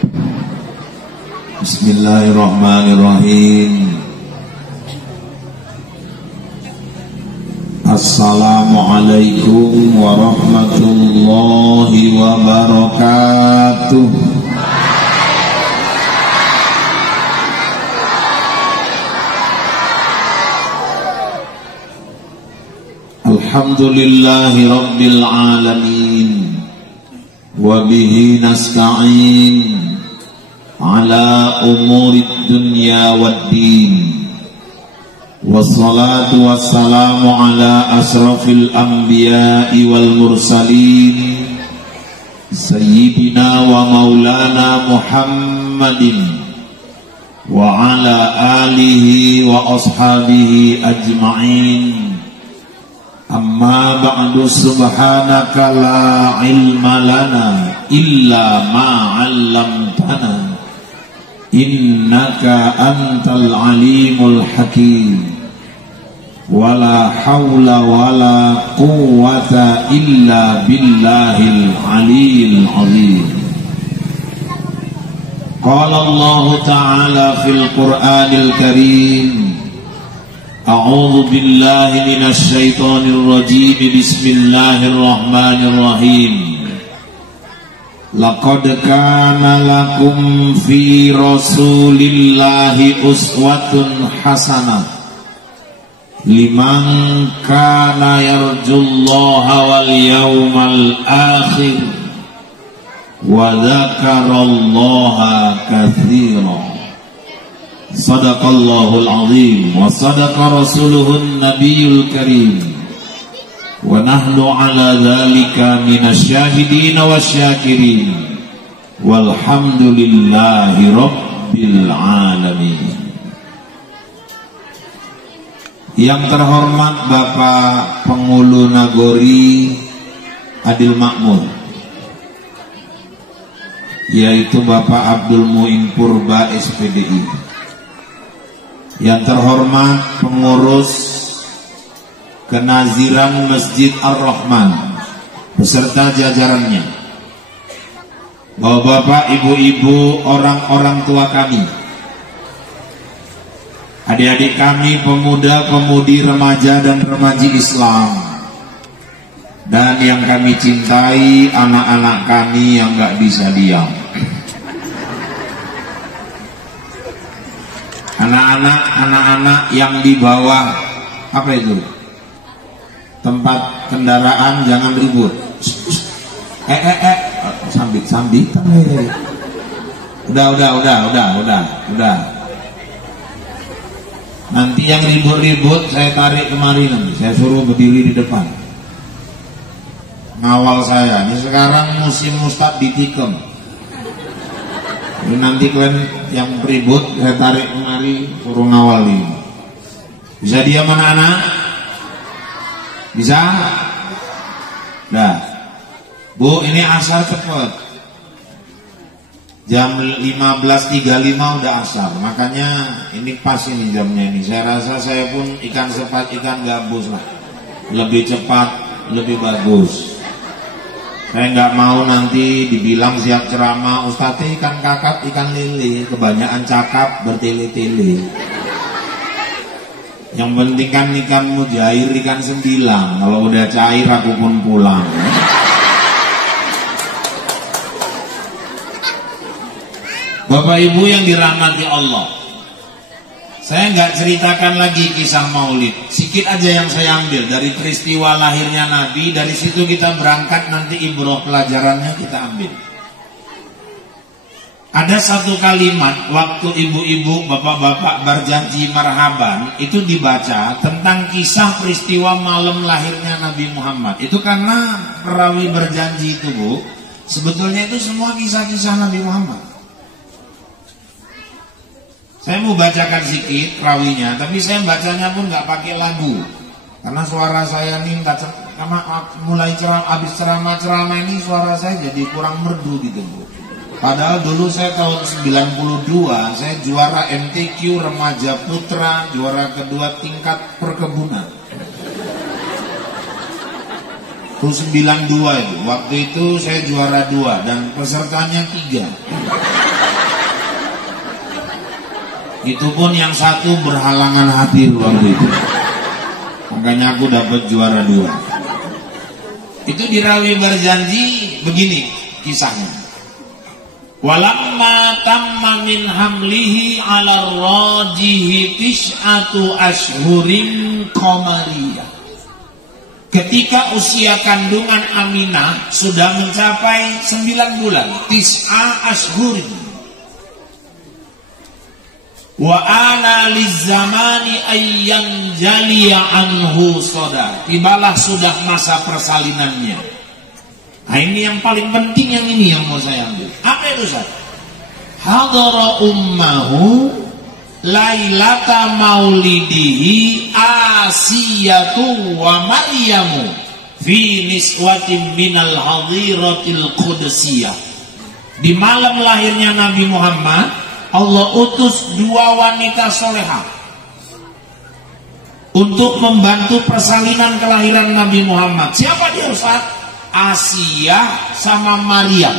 Bismillahirrahmanirrahim. Assalamualaikum warahmatullahi wabarakatuh. Alhamdulillahi rabbil alamin. Wabihi nasta'in ala umurid dunya waddin. Wassalatu wassalamu ala asrafil anbiya'i wal mursalin Sayyidina wa maulana Muhammadin wa ala alihi wa ashabihi ajma'in. Amma ba'du, subhanaka la ilma lana illa ma 'allamtana innaka antal alimul hakim. Wala hawla wala quwwata illa billahil aliyil azim. Qala Allah ta'ala fil Qur'anil Karim, A'udzu billahi minasy syaithanir rajim. Bismillahirrahmanirrahim. Laqad kana lakum fi rasulillahi uswatun hasanah liman kana yarjullaha wal yawmal akhir wa dzakarallaha katsiran. Sadaqallahul azim wa sadaqa rasuluhun nabiyul karim wa nahnu ala dzalika minasyahidin wasyakirin walhamdulillahi rabbil alamin. Yang terhormat Bapak Pengulu Nagori Adil Makmur, yaitu Bapak Abdul Muin Purba SPDI. Yang terhormat pengurus Kenaziran Masjid Ar-Rahman beserta jajarannya, bapak-bapak, ibu-ibu, orang-orang tua kami, adik-adik kami, pemuda-pemudi, remaja dan remaji Islam, dan yang kami cintai, anak-anak kami yang gak bisa diam. Anak-anak yang di bawah apa itu? Tempat kendaraan, jangan ribut. Sambit. Udah. Nanti yang ribut-ribut saya tarik kemari, nanti saya suruh berdiri di depan. Ngawal saya. Ini sekarang musim Ustadz ditikem. Nanti kalian yang ribut saya tarik kemari, suruh ngawali. Bisa diam anak-anak? Bisa? Dah. Bu, ini asar cepat. Jam 15.35 udah asar. Makanya ini pas ini jamnya ini. Saya rasa saya pun ikan sepat, ikan gabus lah. Lebih cepat, lebih bagus. Saya nggak mau nanti dibilang siap ceramah, Ustadz ikan kakap, ikan lele, kebanyakan cakap bertele-tele. Yang penting kan ikan mujair, ikan sembilang. Kalau udah cair aku pun pulang. Bapak Ibu yang dirahmati Allah, saya nggak ceritakan lagi kisah maulid, sikit aja yang saya ambil dari peristiwa lahirnya Nabi. Dari situ kita berangkat, nanti ibrah pelajarannya kita ambil. Ada satu kalimat waktu ibu-ibu, bapak-bapak berjanji marhaban, itu dibaca tentang kisah peristiwa malam lahirnya Nabi Muhammad. Itu karena perawi berjanji itu, Bu, sebetulnya itu semua kisah-kisah Nabi Muhammad. Saya mau bacakan sedikit rawinya, tapi saya bacanya pun nggak pakai lagu, karena suara saya nih karena mulai habis ceramah ini suara saya jadi kurang merdu gitu, Bu. Padahal dulu saya tahun 92 saya juara MTQ Remaja Putra, juara kedua tingkat perkebunan. Itu 92 itu. Waktu itu saya juara 2 dan pesertanya 3. Itu pun yang satu berhalangan hadir waktu itu. Makanya aku dapat juara 2. Itu di Rawi Berjanji begini kisahnya. Walamma tamma min hamlihi ala rajihi tis'atu ashhurin qamariyah. Ketika usia kandungan Aminah sudah mencapai 9 bulan, tis'a ashhurin. Wa ana lizzamani ayyan jaliya anhu soda. Tibalah sudah masa persalinannya. Nah ini yang paling penting, yang ini yang mau saya ambil. Apa itu Ustaz? Hadara ummahu lailata maulidihi Asiyatu wa Maryamu fi niswatin minal hadiratil qudusiyah. Di malam lahirnya Nabi Muhammad, Allah utus 2 wanita solehah untuk membantu persalinan kelahiran Nabi Muhammad. Siapa dia Ustaz? Asiyah sama Maryam.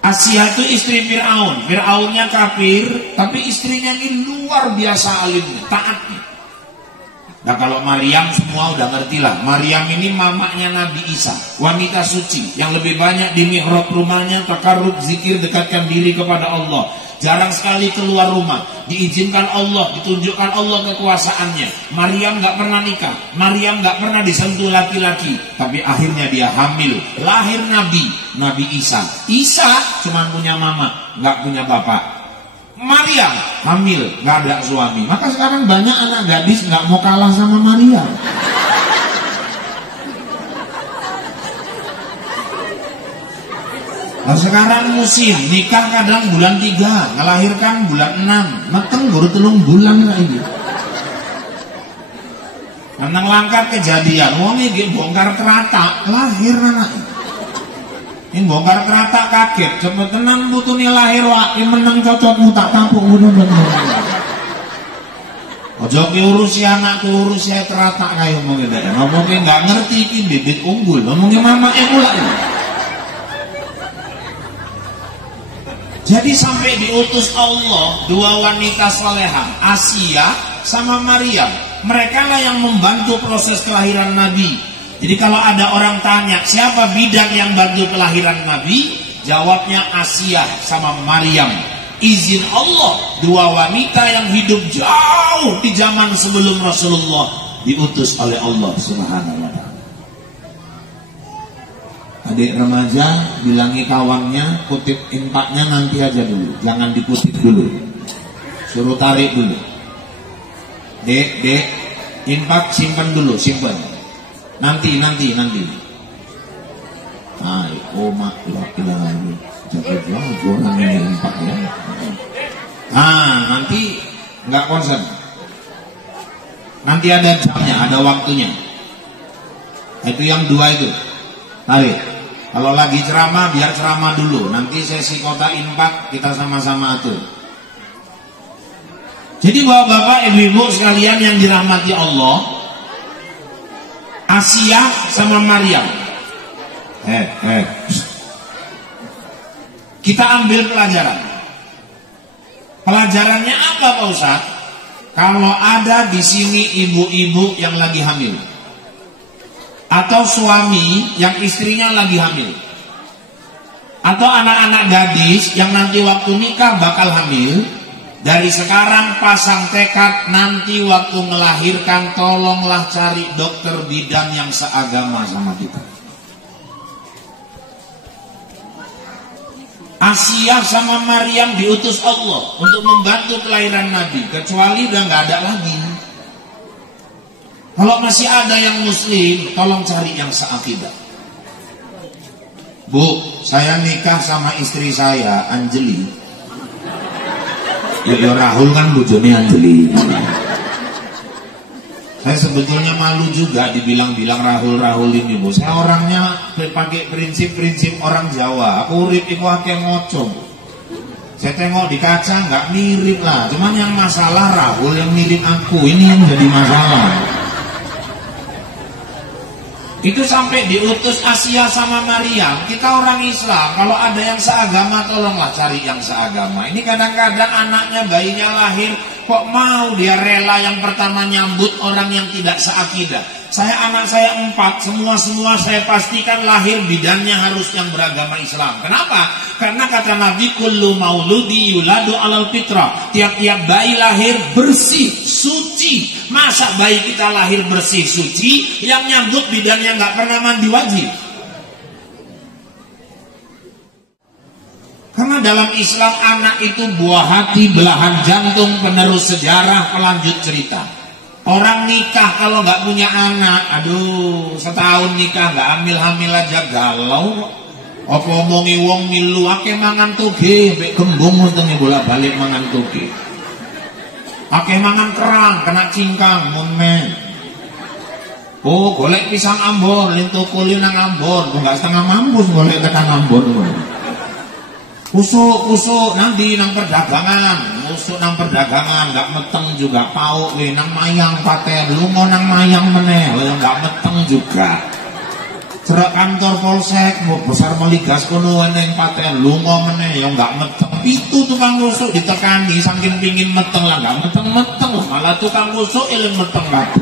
Asiyah itu istri Fir'aun. Fir'aunnya kafir, tapi istrinya ini luar biasa alimnya, taatnya. Nah kalau Maryam semua udah ngerti lah. Maryam ini mamanya Nabi Isa, wanita suci yang lebih banyak di mihrab rumahnya takarrub, zikir, dekatkan diri kepada Allah. Jarang sekali keluar rumah, diizinkan Allah, ditunjukkan Allah kekuasaannya. Maryam gak pernah nikah, Maryam gak pernah disentuh laki-laki, tapi akhirnya dia hamil, lahir Nabi Isa. Isa cuma punya mama, gak punya bapak. Maryam hamil, gak ada suami. Maka sekarang banyak anak gadis gak mau kalah sama Maryam. Nah sekarang musim nikah kadang bulan 3, ngelahirkan bulan 6, mateng baru 3 bulan lagi. Nang langkah kejadian, wong iki bongkar kerata, lahir anak. Ini bongkar kerata kaget, cepet tenan putune lahir wae meneng cocokmu tak tampuk ngono bener. Ojo ki urusi anakku, urusi kerata kaya ngomong gitu. Ngomong ki enggak ngerti iki bibit unggul, ngomongnya mamake pula. Jadi sampai diutus Allah 2 wanita solehah, Asiyah sama Maryam. Mereka lah yang membantu proses kelahiran Nabi. Jadi kalau ada orang tanya siapa bidan yang bantu kelahiran Nabi, jawabnya Asiyah sama Maryam. Izin Allah, 2 wanita yang hidup jauh di zaman sebelum Rasulullah diutus oleh Allah Subhanahu wa ta'ala. Adik remaja bilangi kawannya, kutip infaknya nanti aja dulu, jangan dikutip dulu, suruh tarik dulu. Dek, infak simpan dulu, simpan. Nanti. Hai, mak lagi, jadi orang ini infak ya. Nanti nggak konsen. Nanti ada jamnya, ada waktunya. Itu yang 2 itu, tarik. Kalau lagi ceramah biar ceramah dulu, nanti sesi kota infak kita sama-sama atur. Jadi bapak-bapak, ibu-ibu sekalian yang dirahmati Allah, Asiyah sama Maryam. Kita ambil pelajaran. Pelajarannya apa Pak Ustaz? Kalau ada di sini ibu-ibu yang lagi hamil, atau suami yang istrinya lagi hamil, atau anak-anak gadis yang nanti waktu nikah bakal hamil, dari sekarang pasang tekad, nanti waktu melahirkan tolonglah cari dokter bidan yang seagama sama kita. Asiyah sama Maryam diutus Allah untuk membantu kelahiran Nabi, kecuali udah gak ada lagi. Kalau masih ada yang muslim, tolong cari yang seakidah. Bu, saya nikah sama istri saya, Anjeli. Ya Rahul kan bujone Anjeli. Saya sebetulnya malu juga dibilang-bilang Rahul ini, Bu. Saya orangnya pakai prinsip-prinsip orang Jawa. Aku urip iku akeh ngoco. Saya tengok di kaca nggak mirip lah. Cuman yang masalah Rahul yang mirip aku, ini yang jadi masalah. Itu sampai diutus Asia sama Maryam. Kita orang Islam, kalau ada yang seagama tolonglah cari yang seagama. Ini kadang-kadang anaknya, bayinya lahir, kok mau dia rela yang pertama nyambut orang yang tidak seakidah. Anak saya 4, semua saya pastikan lahir bidannya harus yang beragama Islam. Kenapa? Karena kata Nabi, kullu mauludi yuladu alal fitrah. Tiap-tiap bayi lahir bersih, suci. Masa bayi kita lahir bersih, suci, yang nyambut bidannya nggak pernah mandi wajib? Karena dalam Islam anak itu buah hati, belahan jantung, penerus sejarah, pelanjut cerita. Orang nikah kalau nggak punya anak, aduh, setahun nikah nggak hamil aja galau. Apa omongi wong milu akeh mangan toge, mbek gembung untungnya bolak-balik mangan toge. Akeh mangan kerang, kena cingkang, momen. Oh, golek pisang Ambon, lin toko nang Ambon, kok nggak setengah mampus golek tekan Ambon. Kusuk nanti nang perdagangan, musuk nang perdagangan, nggak meteng juga pau, nang mayang paten, lu mau nang mayang meneh, nggak meteng juga. Cerak kantor polsek, mau besar meligas kono neng paten, lu mau meneh, ya nggak meteng. Itu tukang kusuk ditekani, saking pingin meteng lah, nggak meteng, malah tukang kusuk ilin meteng banget.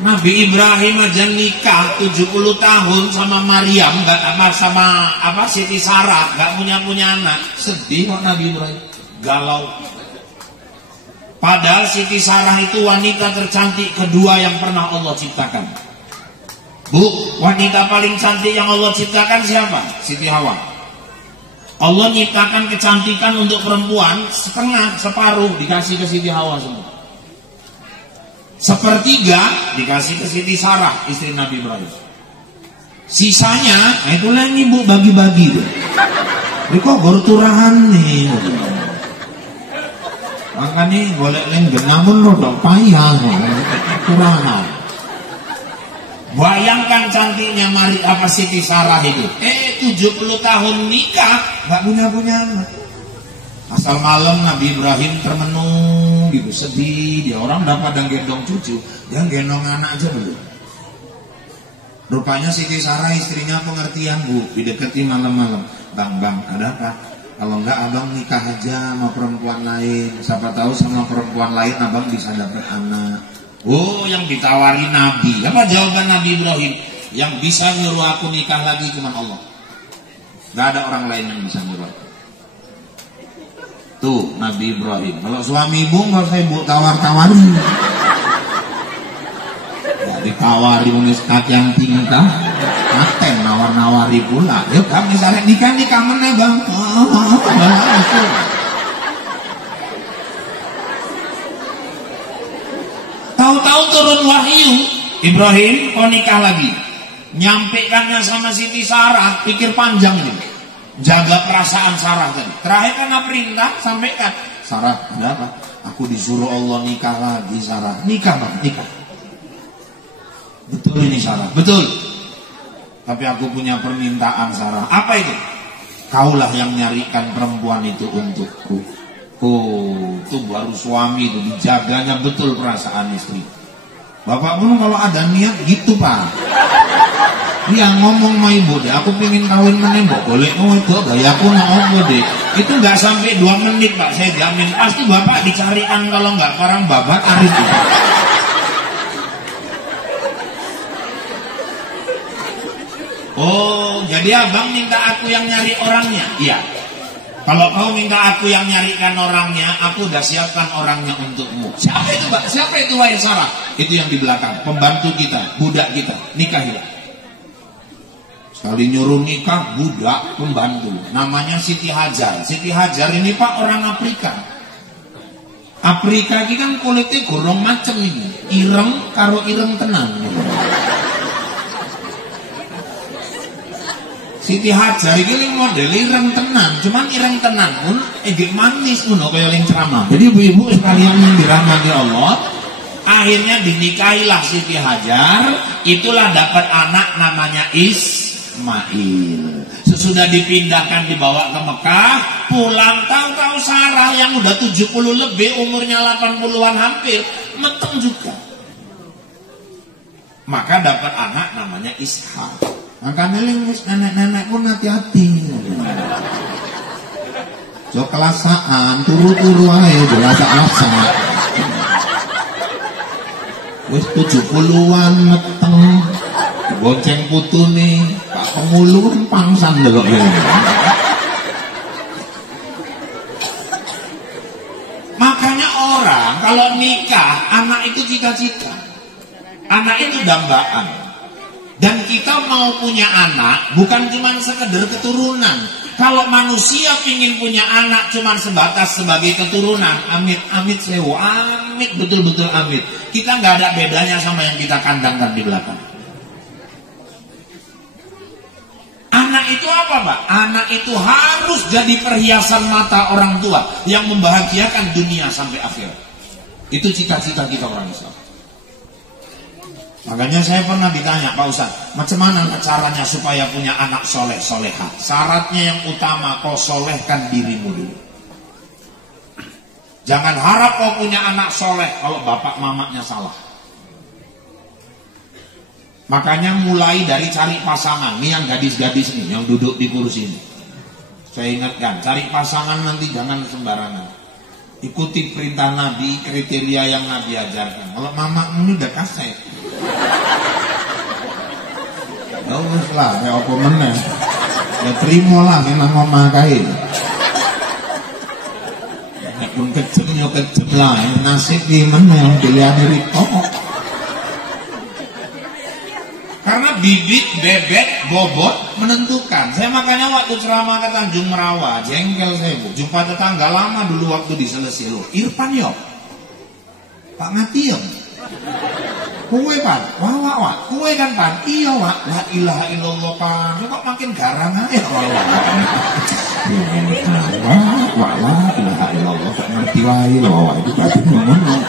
Nabi Ibrahim aja nikah 70 tahun sama Maryam, sama Siti Sarah, gak punya anak. Sedih kok Nabi Ibrahim, galau. Padahal Siti Sarah itu wanita tercantik kedua yang pernah Allah ciptakan. Bu, wanita paling cantik yang Allah ciptakan siapa? Siti Hawa. Allah nyiptakan kecantikan untuk perempuan setengah, separuh dikasih ke Siti Hawa semua. Sepertiga dikasih ke Siti Sarah, istri Nabi Ibrahim. Sisanya, itulah yang ibu bagi-bagi tuh. Ini kok gorturahan nih. Makanya golek lenggen namun rodok payah, kurahan. Bayangkan cantiknya Siti Sarah itu. 70 tahun nikah, gak punya anak. Asal malam Nabi Ibrahim termenung gitu, sedih. Dia orang dapat dan gendong cucu, dia gendong anak aja belum. Rupanya Siti Sarah istrinya pengertian, Bu, didekati malam-malam. Bang, ada apa? Kalau enggak abang nikah aja sama perempuan lain. Siapa tahu sama perempuan lain abang bisa dapat anak. Oh, yang ditawari Nabi. Apa jawaban Nabi Ibrahim? Yang bisa nyuruh aku nikah lagi cuma Allah. Gak ada orang lain yang bisa nyuruh aku. Tuh Nabi Ibrahim. Kalau suami ibu nggak usah ibu tawar-tawarin. Ya ditawari menis yang tingkah, aten nawar-nawari pula. Yuk kami misalnya nikah meneh bang. Tahu-tahu turun wahyu, Ibrahim kau nikah lagi. Nyampaikannya sama Siti Sarah, pikir panjang ini. Jaga perasaan Sarah tadi. Terakhir karena perintah, sampaikan. Sarah, ada apa? Aku disuruh Allah nikah lagi, Sarah. Nikah bang, nikah. Betul ini Sarah, betul. Tapi aku punya permintaan Sarah. Apa itu? Kaulah yang nyarikan perempuan itu untukku. Oh, itu baru suami itu dijaganya betul perasaan istri. Bapak pun kalau ada niat gitu pak. Dia ngomong sama ibu deh, aku pengen kawin menembok, boleh itu gayaku ngomong deh. Itu nggak sampai 2 menit pak, saya jamin pasti bapak dicarikan, kalau nggak karang babat arif itu. Oh, jadi abang minta aku yang nyari orangnya? Iya. Kalau kau minta aku yang nyarikan orangnya, aku udah siapkan orangnya untukmu. Siapa itu pak? Siapa itu wahai Sarah? Itu yang di belakang, pembantu kita, budak kita, nikahilah. Sekali nyuruh nikah budak pembantu, namanya Siti Hajar. Siti Hajar ini pak orang Afrika. Afrika ini kan kulitnya gorong macem ini, ireng karo ireng tenang. Siti Hajar ini model ireng tenang, cuman ireng tenang pun egek manis pun kayak yang ceramah. Jadi ibu-ibu sekalian yang dirahmati Allah, akhirnya dinikahilah Siti Hajar. Itulah dapat anak namanya Ismail. Sesudah dipindahkan dibawa ke Mekah, pulang tahu-tahu Sarah yang udah 70 lebih, umurnya 80-an hampir, meteng juga. Maka dapat anak namanya Ishak. Maka nenek-nenek pun hati-hati. Jo kelasaan, turu-turu aja jelas-jelasan. Wis 70-an meteng, gonceng putu nih, Pak Pengulu kan pangsan delok ya. Makanya orang kalau nikah, anak itu cita-cita, anak itu dambaan. Dan kita mau punya anak bukan cuma sekedar keturunan. Kalau manusia ingin punya anak cuma sebatas sebagai keturunan, amit-amit sewu, amit betul-betul amit. Kita nggak ada bedanya sama yang kita kandangkan di belakang. Anak itu apa, Pak? Anak itu harus jadi perhiasan mata orang tua yang membahagiakan dunia sampai akhir. Itu cita-cita kita orang Islam. Makanya saya pernah ditanya, Pak Ustadz, macam mana caranya supaya punya anak soleh soleha? Syaratnya yang utama, kau solehkan dirimu dulu. Jangan harap kau punya anak soleh kalau bapak mamanya salah. Makanya mulai dari cari pasangan. Nih yang gadis-gadis nih, yang duduk di kursi ini, saya ingatkan, cari pasangan nanti jangan sembarangan. Ikuti perintah Nabi, kriteria yang Nabi ajarkan. Kalau mamamu ini udah kasih, ya wis lah, kayak apa meneh. Ya terima lah nang omah kae. Nek pun kejem yo kejem lah, nasib iki meneh pilihane riko. Karena bibit, bebek, bobot menentukan. Saya makanya waktu ceramah ke Tanjung Merawa, jengkel saya, Bu. Jumpa tetangga lama dulu waktu di Selesi lo. Irfan yo, Pak Ngati yo. Kue Pan, wah, kue kan Pan, iya wak, la ilaha illallah Pan, kok makin garang aja wah, la ilaha illallah, kok ngerti wae loh, itu berarti ngomong.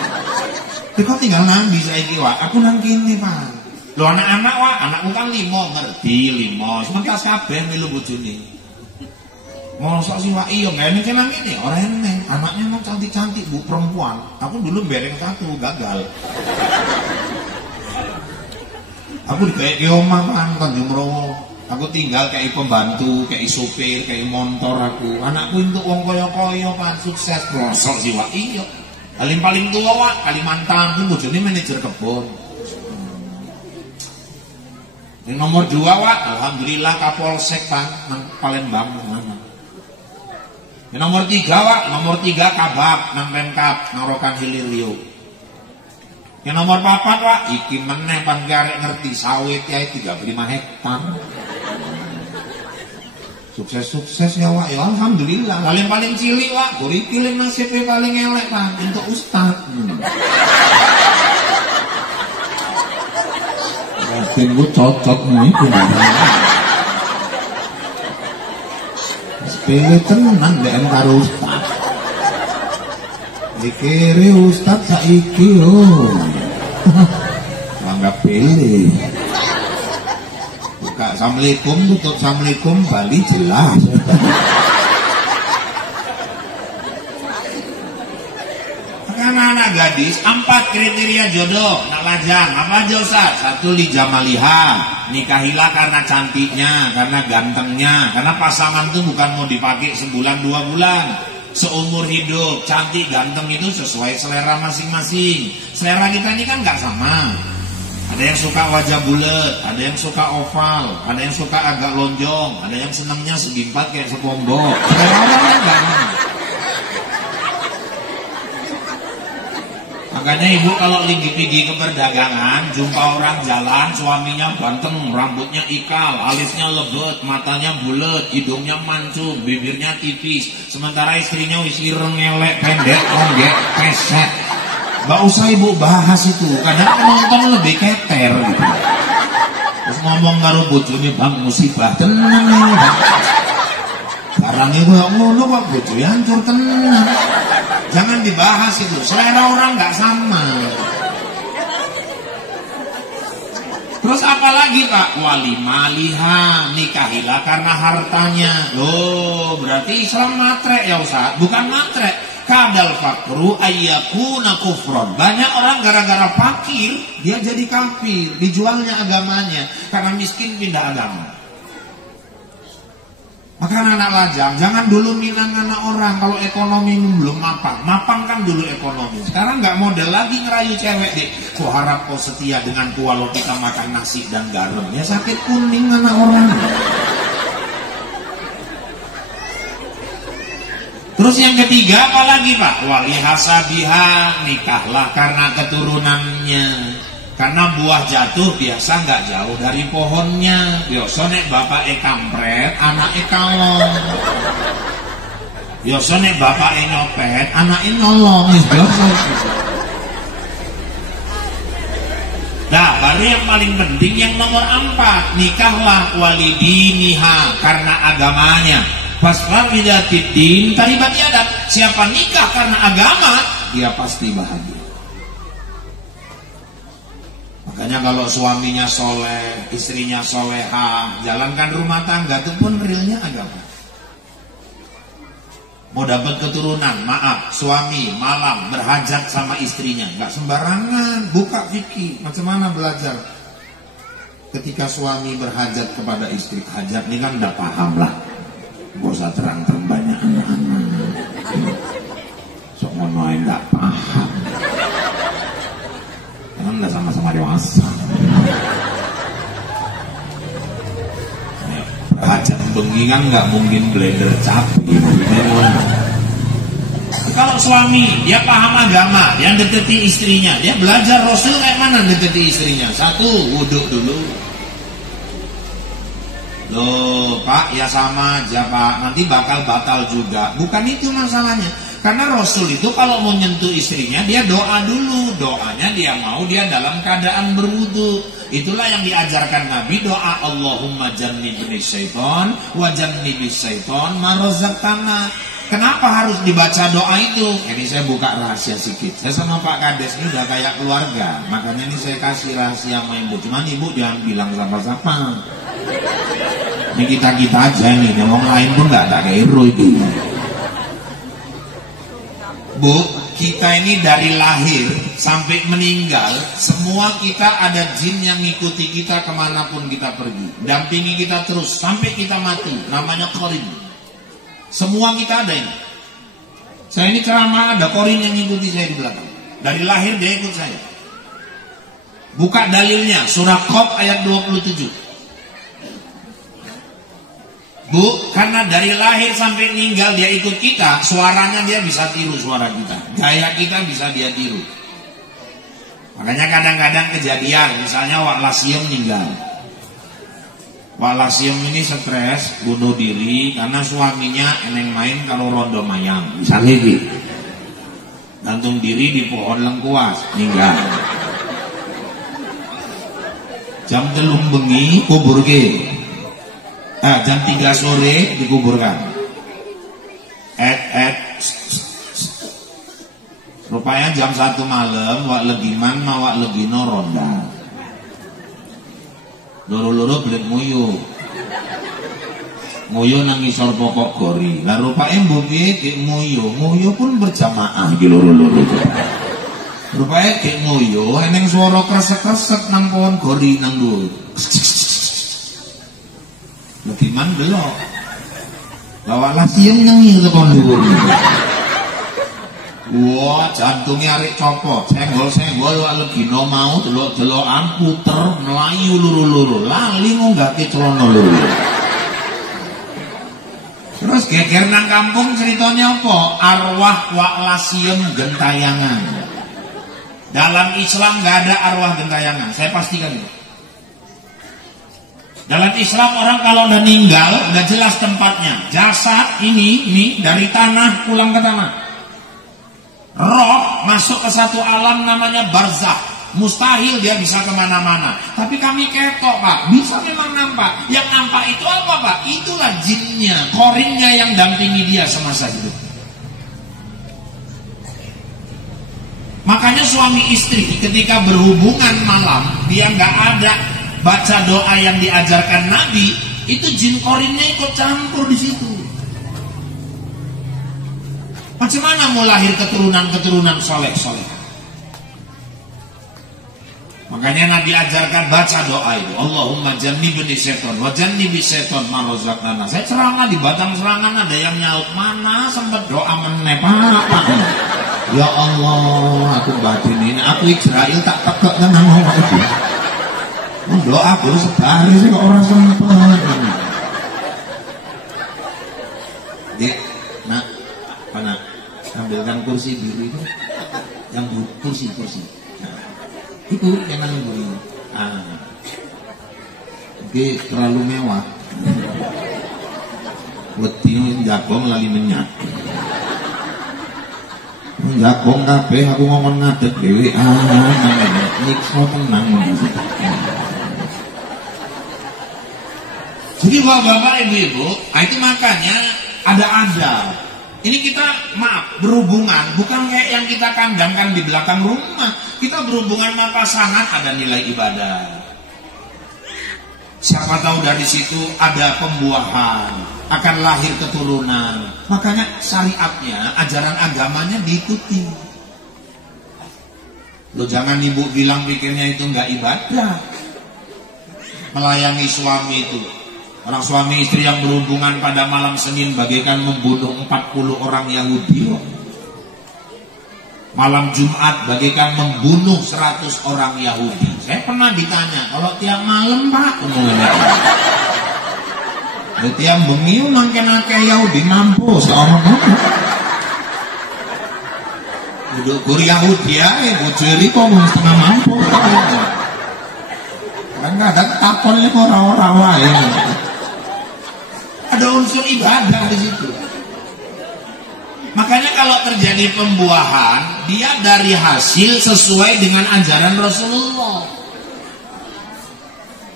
Tapi kok tinggal nambi saiki wak, aku nang kene Pan. Lo anak-anak wak, anakku kan 5, ngerti 5, sementas kabeh melu bojone. Mosok sih wak iya, gak ini kenang ini, orang ini, anaknya emang cantik-cantik Bu, perempuan. Aku dulu bereng 1, gagal. Aku kayak ke omah Pan Tanjung Merawa. Aku tinggal kayak pembantu, kayak sopir, kayak montor aku. Anakku untuk wong koyo-koyo Pan, sukses. Mosok sih wak iya. Paling tua wak Kalimantan, itu bojone manajer kebun. Yang nomor 2 wak, alhamdulillah Kapolsek Pan, nang Palembang mana. Yang nomor 3 wak, nomor 3 Kabak nang Pemkab, nang Rokan Hilir Riau. Yang nomor 4 wak, iki meneh Pan garek ngerti sawit ya 35 hektar. Sukses ya wak, ya alhamdulillah. Lalu paling cilik wak, gori pilih nasibnya paling elek Pan, untuk ustad. Mungkin gue cocok nih itu. Sepele tenan DM karo ustad. Dikiri ustad saiki yo. Anggap pilih. Buka assalamualaikum, tutup assalamualaikum, Bali jelas. Anak-anak gadis 4 kriteria jodoh, nak lajang apa aja Ustaz? 1 li jamaliha, nikahilah karena cantiknya, karena gantengnya, karena pasangan itu bukan mau dipakai sebulan 2 bulan, seumur hidup. Cantik ganteng itu sesuai selera masing-masing. Selera kita ini kan nggak sama. Ada yang suka wajah bulat, ada yang suka oval, ada yang suka agak lonjong, ada yang senangnya segi 4 kayak sepombok. Selera orang nggak sama. Makanya ibu kalau pergi ke perdagangan, jumpa orang jalan, suaminya ganteng, rambutnya ikal, alisnya lebat, matanya bulat, hidungnya mancung, bibirnya tipis, sementara istrinya wis ireng, ngelek, pendek, longgek, pesek. Gak usah ibu bahas itu, kadang penonton lebih keter gitu. Terus ngomong karo bojone, Bang musibah tenang ini Bang. Barangnya gue ngono kok bojonya hancur tenang. Jangan dibahas itu, selera orang gak sama. Terus apalagi Pak? Wali maliha, nikahilah karena hartanya. Loh, berarti Islam matre ya Ustaz? Bukan matre. Kadal fakru ayyakuna kufron. Banyak orang gara-gara fakir dia jadi kafir, dijualnya agamanya karena miskin pindah agama. Maka anak lajang jangan dulu minang anak orang kalau ekonomi belum mapang kan dulu ekonomi. Sekarang nggak model lagi ngerayu cewek deh. Kau harap kau setia denganku walau kita makan nasi dan garam. Ya sakit kuning anak orang. Terus yang ketiga apalagi Pak? Wali hasabiha, nikahlah karena keturunannya. Karena buah jatuh biasa nggak jauh dari pohonnya. Biasa nek bapak kampret, anak kalong. Biasa nek bapak nyopet, anak nolong. Nah, baru yang paling penting yang nomor 4, nikahlah walidiniha karena agamanya. Fasfar bidatid din taribat yadak. Siapa nikah karena agama, dia pasti bahagia. Makanya kalau suaminya soleh, istrinya soleha, jalankan rumah tangga itu pun realnya agama. Mau dapat keturunan, maaf, suami malam berhajat sama istrinya, nggak sembarangan, buka fikih. Macam mana belajar? Ketika suami berhajat kepada istri, hajat ini kan udah paham lah. Gak usah terang-terang banyak anak-anak. Sok ngono nggak paham. Kan udah sama-sama dewasa. Hajat bengi kan nggak mungkin blender cabai. Kalau suami dia paham agama, yang deketi istrinya, dia belajar Rasul kayak mana deketi istrinya. 1, wudhu dulu. Loh Pak, ya sama aja Pak, nanti bakal batal juga. Bukan itu masalahnya. Karena Rasul itu kalau mau nyentuh istrinya, dia doa dulu. Doanya dia mau dia dalam keadaan berwudu. Itulah yang diajarkan Nabi, doa Allahumma jannibni syaiton wa jannibis syaiton ma razaqtana. Kenapa harus dibaca doa itu? Ini saya buka rahasia sedikit. Saya sama Pak Kades ini udah kayak keluarga. Makanya ini saya kasih rahasia sama ibu. Cuman ibu jangan bilang siapa-siapa. Ini kita-kita aja nih, ngomong lain pun gak ada kayak hero itu. Bu, kita ini dari lahir sampai meninggal, semua kita ada jin yang ngikuti kita kemanapun kita pergi, dampingi kita terus sampai kita mati. Namanya korin. Semua kita ada ini. Saya ini ceramah ada korin yang ngikuti saya di belakang. Dari lahir dia ikut saya. Buka dalilnya, surah Qaf ayat 27. Bu, karena dari lahir sampai meninggal dia ikut kita, suaranya dia bisa tiru suara kita, gaya kita bisa dia tiru. Makanya kadang-kadang kejadian, misalnya Wak Lasiem meninggal. Wak Lasiem ini stres, bunuh diri karena suaminya eneng main kalau rondo mayang, misalnya gitu. Gantung diri di pohon lengkuas, meninggal. Jam 3 bengi kubur ke. Jam 3 sore dikuburkan. Rupanya jam 1 malam wak legiman ma wak legino ronda. Loro-loro belet nguyu. Nguyu nang ngisor pokok gori. Lah rupanya mbuki ki nguyu pun berjamaah ki loro-loro. Rupanya ki nguyu eneng swara kresek-kresek nang pohon gori nang dhuwur. Legiman belok. Bawa Lasiem nyengi ke pohon dhuwur. Wah, jantungnya arek copot, senggol legino mau delok-delokan puter melayu luru-luru, lali ngunggake celana luru. Terus geger nang kampung ceritanya apa? Arwah Wak Lasiem gentayangan. Dalam Islam nggak ada arwah gentayangan, saya pastikan itu. Dalam Islam orang kalau udah meninggal udah jelas tempatnya. Jasad ini dari tanah pulang ke tanah. Roh masuk ke satu alam namanya barzakh. Mustahil dia bisa kemana-mana. Tapi kami ketok Pak, bisa memang nampak. Yang nampak itu apa Pak? Itulah jinnya, korinnya yang dampingi dia semasa hidup. Makanya suami istri ketika berhubungan malam, dia nggak ada baca doa yang diajarkan Nabi, itu jin korinnya ikut campur di situ. Macam mana mau lahir keturunan soleh-soleh? Makanya Nabi ajarkan baca doa itu, Allahumma jannibni syaiton wa jannibi syaiton ma razaqtana. Saya ceramah di batang serangan ada yang nyaut, mana sempat doa menepah. Ya Allah, aku batin ini, aku Israel tak tekek tenang aku. Doa aku sebaris kok orang sempat. Dik, nak, apa nak? Ambilkan kursi biru itu, yang kursi. Itu yang begini. Oke, terlalu mewah. Wedi jagong lali menyak. Jagong kabeh aku ngomong ngadeg dhewe. Nyiksa tenang. Jadi bapak-bapak, ibu-ibu, itu makanya ada. Ini kita maaf berhubungan, bukan kayak yang kita kandangkan di belakang rumah. Kita berhubungan sama pasangan, ada nilai ibadah. Siapa tahu dari situ ada pembuahan, akan lahir keturunan. Makanya syariatnya, ajaran agamanya diikuti. Lo jangan ibu bilang pikirnya itu nggak ibadah. Melayani suami itu. Orang suami istri yang berhubungan pada malam Senin bagaikan membunuh 40 orang Yahudi. Malam Jumat bagaikan membunuh 100 orang Yahudi. Saya pernah ditanya, kalau tiap malam Pak, tiap bengi mangken akeh Yahudi mampus orang duduk kur Yahudi ya, bojeri kok setengah mampus. Kan ada takonnya orang-orang wae. Ada unsur ibadah di situ. Makanya kalau terjadi pembuahan, dia dari hasil sesuai dengan ajaran Rasulullah.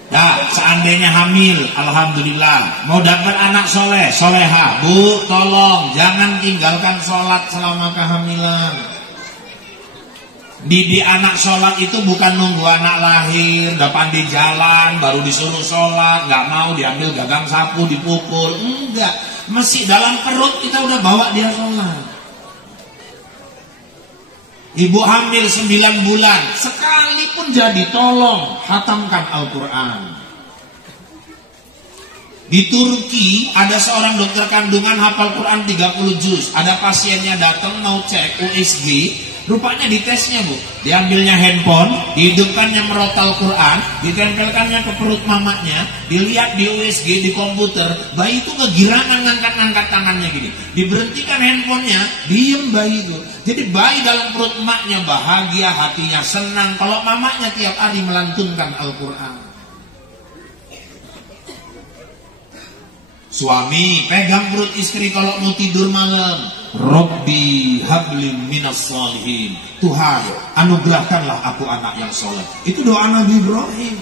Nah, seandainya hamil, alhamdulillah, mau dapat anak soleh, soleha, bu, tolong jangan tinggalkan sholat selama kehamilan. Didik anak sholat itu bukan nunggu anak lahir, depan di jalan, baru disuruh sholat, nggak mau diambil gagang sapu, dipukul, enggak. Masih dalam perut kita udah bawa dia sholat. Ibu hamil 9 bulan, sekalipun jadi tolong hatamkan Al-Quran. Di Turki ada seorang dokter kandungan hafal Quran 30 juz. Ada pasiennya datang mau cek USG. Rupanya ditesnya bu, diambilnya handphone, dihidupkannya merotal Quran, ditempelkannya ke perut mamanya, dilihat di USG di komputer, bayi itu kegirangan ngangkat-ngangkat tangannya gini, diberhentikan handphonenya, diem bayi itu. Jadi bayi dalam perut emaknya bahagia, hatinya senang, kalau mamanya tiap hari melantunkan Al-Quran. Suami pegang perut istri kalau mau tidur malam, Robbi hablim minas solihin. Tuhan, anugerahkanlah aku anak yang soleh. Itu doa Nabi Ibrahim.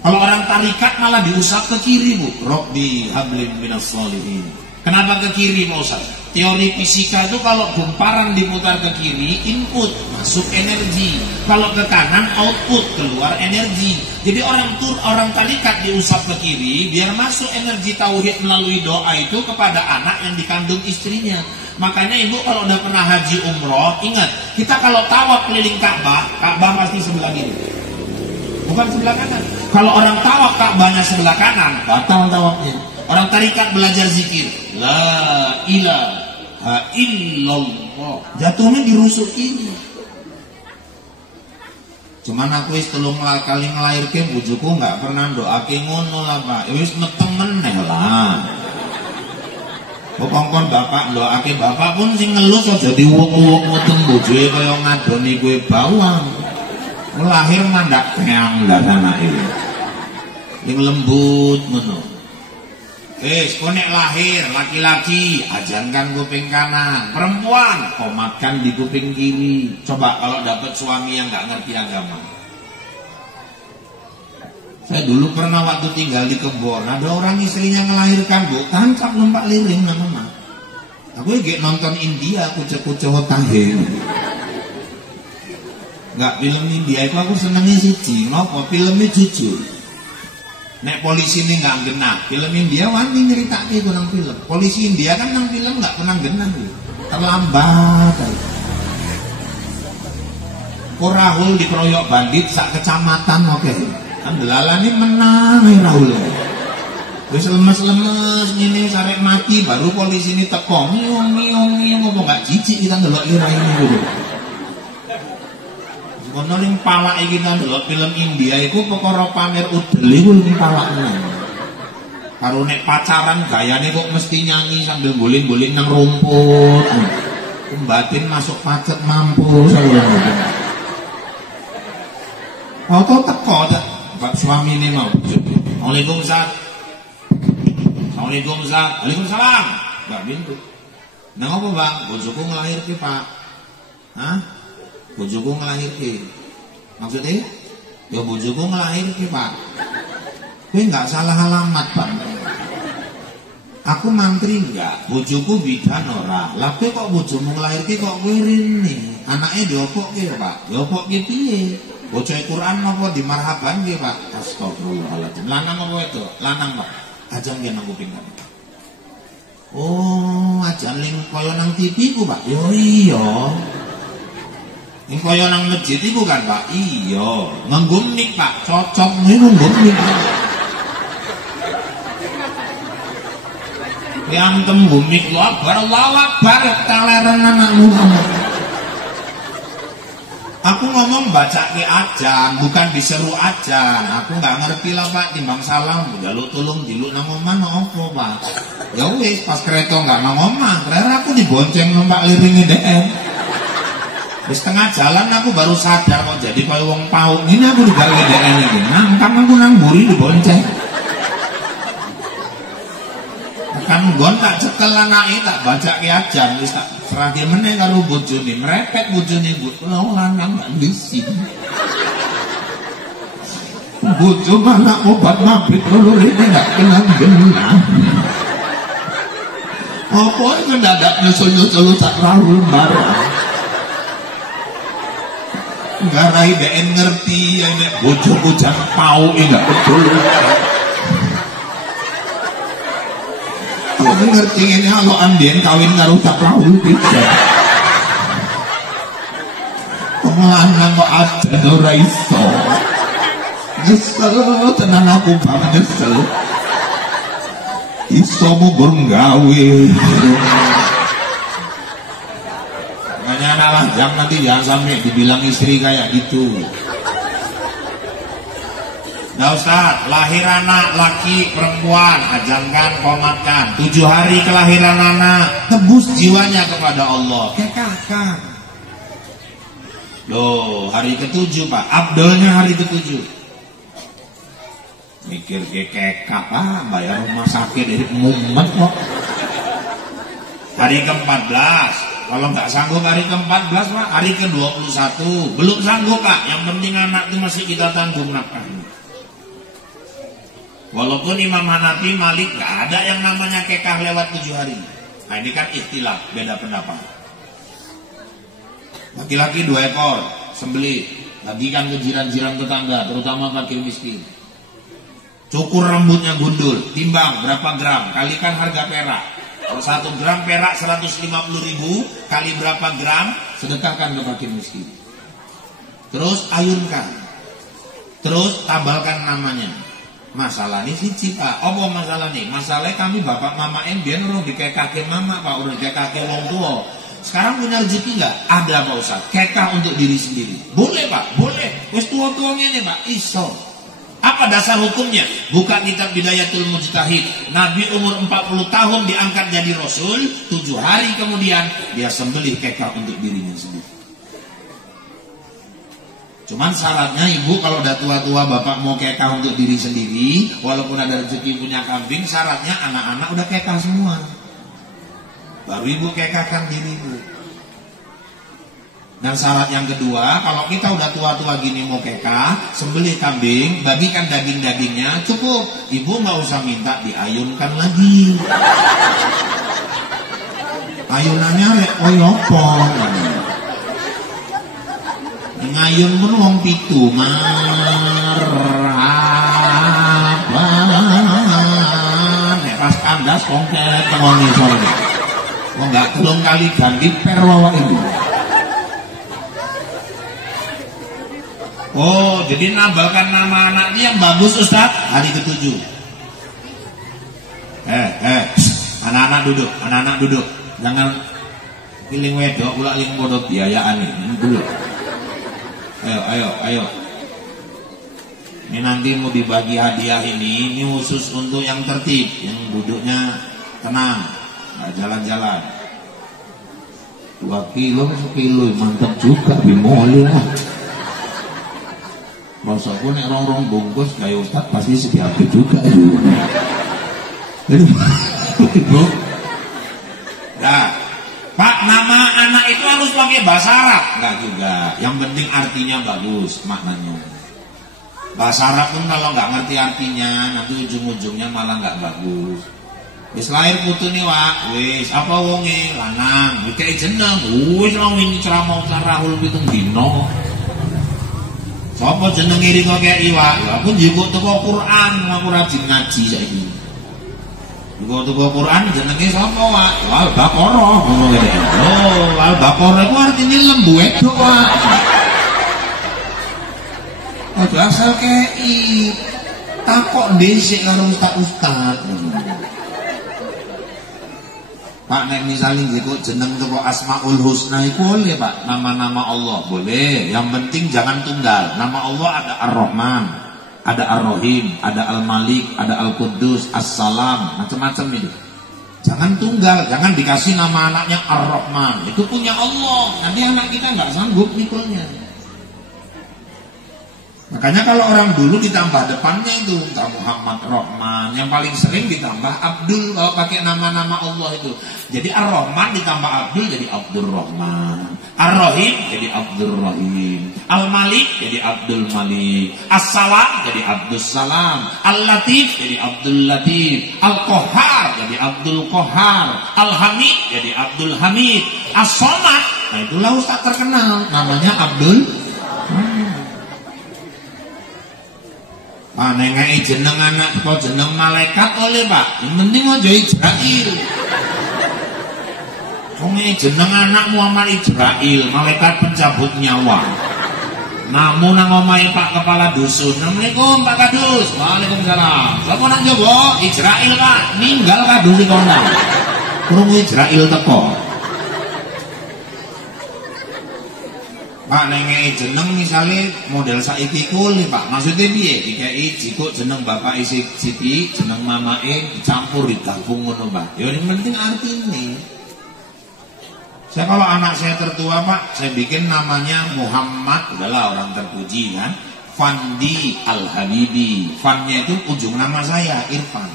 Kalau orang tarikat malah diusap ke kiri bu, Robbi hablim minas solihin. Kenapa ke kiri mau Ustaz? Teori fisika itu kalau gumparan diputar ke kiri, input masuk energi. Kalau ke kanan output keluar energi. Jadi orang tarikat diusap ke kiri biar masuk energi tauhid melalui doa itu kepada anak yang dikandung istrinya. Makanya ibu kalau udah pernah haji umroh, ingat kita kalau tawaf keliling Ka'bah, Ka'bah pasti sebelah kiri, bukan sebelah kanan. Kalau orang tawaf Ka'bahnya sebelah kanan, batal tawafnya. Orang tarikat belajar zikir, la ilaha illallah, jatuhnya dirusuk ini. Cuman aku telung kali ngelahirkan bujuku nggak pernah doake ngono lah Pak. Wis temen lah. Kongkon bapak doake bapak pun sing ngelus aja diwuk-wuk weteng bojoe kaya ngadoni kowe bawang. Lahir mandak keang lah anake. Yang lembut ngono. Konek lahir laki-laki ajankan kuping kanan, perempuan komatkan di kuping kiri. Coba kalau dapat suami yang nggak ngerti agama. Saya dulu pernah waktu tinggal di kebon, ada orang istrinya ngelahirkan bu, tancap numpak liring nama. Aku nonton India, kucek-kucek tahe. Enggak, film India itu aku senengnya siji. Kenapa? Filmnya jujur. Nek polisi ini nggak genah, film India wani nyeritake ku nang film. Polisi India kan nang film nggak pernah genah gitu. Terlambat. Rahul dikeroyok bandit sak kecamatan oke. Kan delalane menang Rahul. Wis lemes-lemes ngene sarek mati baru polisi ini teko. Miung apa enggak jijik kita ndelok lirai ini dulu. Ngono ning palake kita ndelok film India iku perkara pamer udel iku ning palakne. Karo nek pacaran gayane kok mesti nyanyi sambil guling-guling nang rumput. Batin masuk pacet mampus saya. Auto teko Pak suamine mau. Waalaikumsalam. Waalaikumsalam. Waalaikumsalam. Mbak Bintu. Nang apa, Bang? Bojoku ngelahirke, Pak. Hah? Bojoku ngelahirke. Maksudnya? Ya bojoku ngelahirke, Pak. Kowe enggak salah alamat, Pak. Aku mantri enggak, bojoku bidan ora. Lah kowe kok bojomu ngelahirke kok kowe rene? Anake diopokke, Pak. Diopokke piye? Bocah Quran apa di marhaban nggih, Pak? Astagfirullahaladzim. Lanang apa itu? Lanang, Pak. Ajan nggih nang kuping kami. Oh, ajan ling kaya nang TV ku, Pak. Yo iya. Ning kaya nang masjid iku kan, Pak. Iya. Nganggo mik, Pak. Cocok ngene nganggo mik. Yang temu mik lho, Allahu Akbar, taleren anakmu. Aku ngomong baca ke ajan, bukan diseru ajan. Aku nggak ngerti lah, Pak. Timbang salam, jaluk tolong diluk nang omah nang opo, Pak. Ya wis, pas kereta nggak nang omah, kira aku dibonceng numpak liringe DM. Wis tengah jalan aku baru sadar kok jadi kaya wong pauk. Ini aku digawe DM iki. Nangkang aku nang mburi dibonceng. Kan gon tak cekel anake tak baca ke ajan wis tak serahke meneh karo bojone, merepet bojone lho lanang gak ndisi. Bojo mana obat mabit lho ini gak kenal genah. Apa itu dadak nyusul-nyusul tak Rahul marah. Ngarai DN ngerti ya nek bojoku jan pau gak betul. Aku ngerti ini kalau ambien kawin karo tak Rahul bisa. Lanang kok ada ora iso. Nyesel tenan aku bang nyesel. Iso mu gawe. Makanya anak jam nanti jangan sampai dibilang istri kayak gitu. Nah Ustaz, lahir anak laki perempuan, ajankan, komatkan 7 hari kelahiran anak, tebus jiwanya kepada Allah. Kekakak. Loh, hari ke-7 Pak, Abdulnya hari ke-7. Mikir kekak Pak, bayar rumah sakit dari mumet kok. Hari ke-14, kalau nggak sanggup hari ke-14 Pak, hari ke-21 belum sanggup Pak. Yang penting anak itu masih kita tanggung nafkahnya. Walaupun Imam Hanafi, Malik gak ada yang namanya kekah lewat 7 hari. Nah ini kan ikhtilaf, beda pendapat. Laki-laki 2 ekor sembelih, bagikan ke jiran-jiran tetangga, terutama fakir miskin. Cukur rambutnya gundul, timbang berapa gram, kalikan harga perak. Kalau 1 gram perak 150.000, kali berapa gram, sedekahkan ke fakir miskin. Terus ayunkan, terus tabalkan namanya. Masalah ini siji Pak, apa masalah nih? Masalahnya kami bapak mama embien urung dikekake mama Pak, urung dikekake wong tua. Sekarang punya rezeki enggak? Ada Pak Ustaz, kekah untuk diri sendiri. Boleh Pak, boleh. Wis tua-tua ngene Pak, iso. Apa dasar hukumnya? Buka kitab Bidayatul Mujtahid. Nabi umur 40 tahun diangkat jadi Rasul, 7 hari kemudian dia sembelih kekah untuk dirinya sendiri. Cuman syaratnya ibu kalau udah tua-tua bapak mau kekah untuk diri sendiri, walaupun ada rezeki punya kambing, syaratnya anak-anak udah kekah semua. Baru ibu kekahkan diri ibu. Dan syarat yang kedua, kalau kita udah tua-tua gini mau kekah, sembelih kambing, bagikan daging-dagingnya, cukup. Ibu nggak usah minta diayunkan lagi. Ayunannya rek oyopong. ngayun pun wong pitu marhaban nek pas kandas kongket tengok ngisor wong gak telung kali ganti per wawa ini. Oh jadi nambalkan nama anaknya yang bagus Ustaz hari ke-7. Anak-anak duduk jangan piling wedok pula yang bodoh biayaan ini dulu. Ayo ini nanti mau dibagi hadiah ini khusus untuk yang tertib, yang duduknya tenang, nggak jalan-jalan. 2 kilo 1 kilo mantap juga bimoli lah. Maksudku nek rong bungkus kayak Ustaz pasti segitu juga itu. Nah, Pak, nama anak itu harus pakai bahasa Arab? Enggak juga. Yang penting artinya bagus maknanya. Bahasa Arab pun kalau nggak ngerti artinya nanti ujung-ujungnya malah nggak bagus. Wis lahir putu nih Wak, wis apa wonge lanang, dikei jeneng, wis wong wingi ceramah Rahul pitung dino. Sapa jenenge iki kok kaya iwak? Ya aku njupuk teko Quran, aku rajin ngaji saiki. Njupuk teko Quran jenenge sapa, Wak? Al-Baqarah ngono kene. Oh, Al-Baqarah iku artine lembu wedok, Wak. Aja asal kei takok dhisik karo ustaz-ustaz. Pak nek misalnya gitu jeneng teko Asmaul Husna itu boleh Pak, nama-nama Allah boleh. Yang penting jangan tunggal. Nama Allah ada Ar-Rahman, ada Ar-Rahim, ada Al-Malik, ada Al-Quddus, As-Salam, macam-macam ini. Jangan tunggal, jangan dikasih nama anaknya Ar-Rahman. Itu punya Allah. Nanti anak kita nggak sanggup nikulnya. Makanya kalau orang dulu ditambah depannya itu entah Muhammad Rahman, yang paling sering ditambah Abdul kalau pakai nama-nama Allah itu. Jadi Ar-Rahman ditambah Abdul jadi Abdul Rahman, Ar-Rahim jadi Abdul Rahim, Al-Malik jadi Abdul Malik, As-Salam jadi Abdul Salam, Al-Latif jadi Abdul Latif, Al-Qahhar jadi Abdul Qahhar, Al-Hamid jadi Abdul Hamid, As-Somad. Nah itulah ustaz terkenal namanya Abdul. Pak nengai jeneng anak atau jeneng malaikat oleh Pak. Yang penting aja Israil. Wong jeneng anak Muhammad Israil, malaikat pencabut nyawa. Namun nang omahe Pak kepala dusun. Assalamualaikum Pak Kadus. Waalaikumsalam. Sapa nang jowo? Israil Pak. Ninggal kadus iki kono. Krungu Israil teko. Pak nengai jeneng misalnya model saiki kuli Pak, maksudnya piye? Dikai jikuk jeneng bapak Siti, jeneng mamae dicampur digabung ngono Pak. Ya yang penting artinya. Saya kalau anak saya tertua Pak, saya bikin namanya Muhammad, udahlah orang terpuji kan. Fandi Al-Habibi. Fannya itu ujung nama saya Irfan.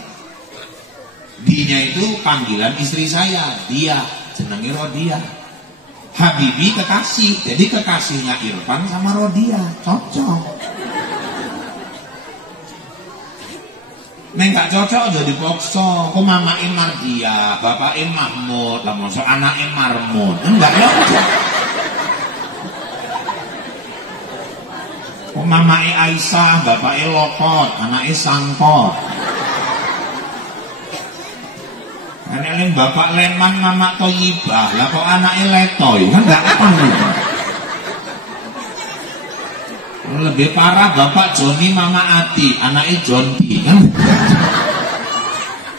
D-nya itu panggilan istri saya, dia jenenge Rodia. Habibi kekasih, jadi kekasihnya Irfan sama Rodia, cocok. Neng gak cocok jadi pokso, kok mama Mardia, bapak Mahmud, lah maksud anak Marmud, enggak cocok. Kok mama Aisyah, bapak Lokot, anak Sangkot. Karena bapak Leman, mama Toyibah, lah kok anaknya Letoy, kan nggak apa gitu. Lebih parah bapak Joni, mama Ati, anaknya Jonti, kan?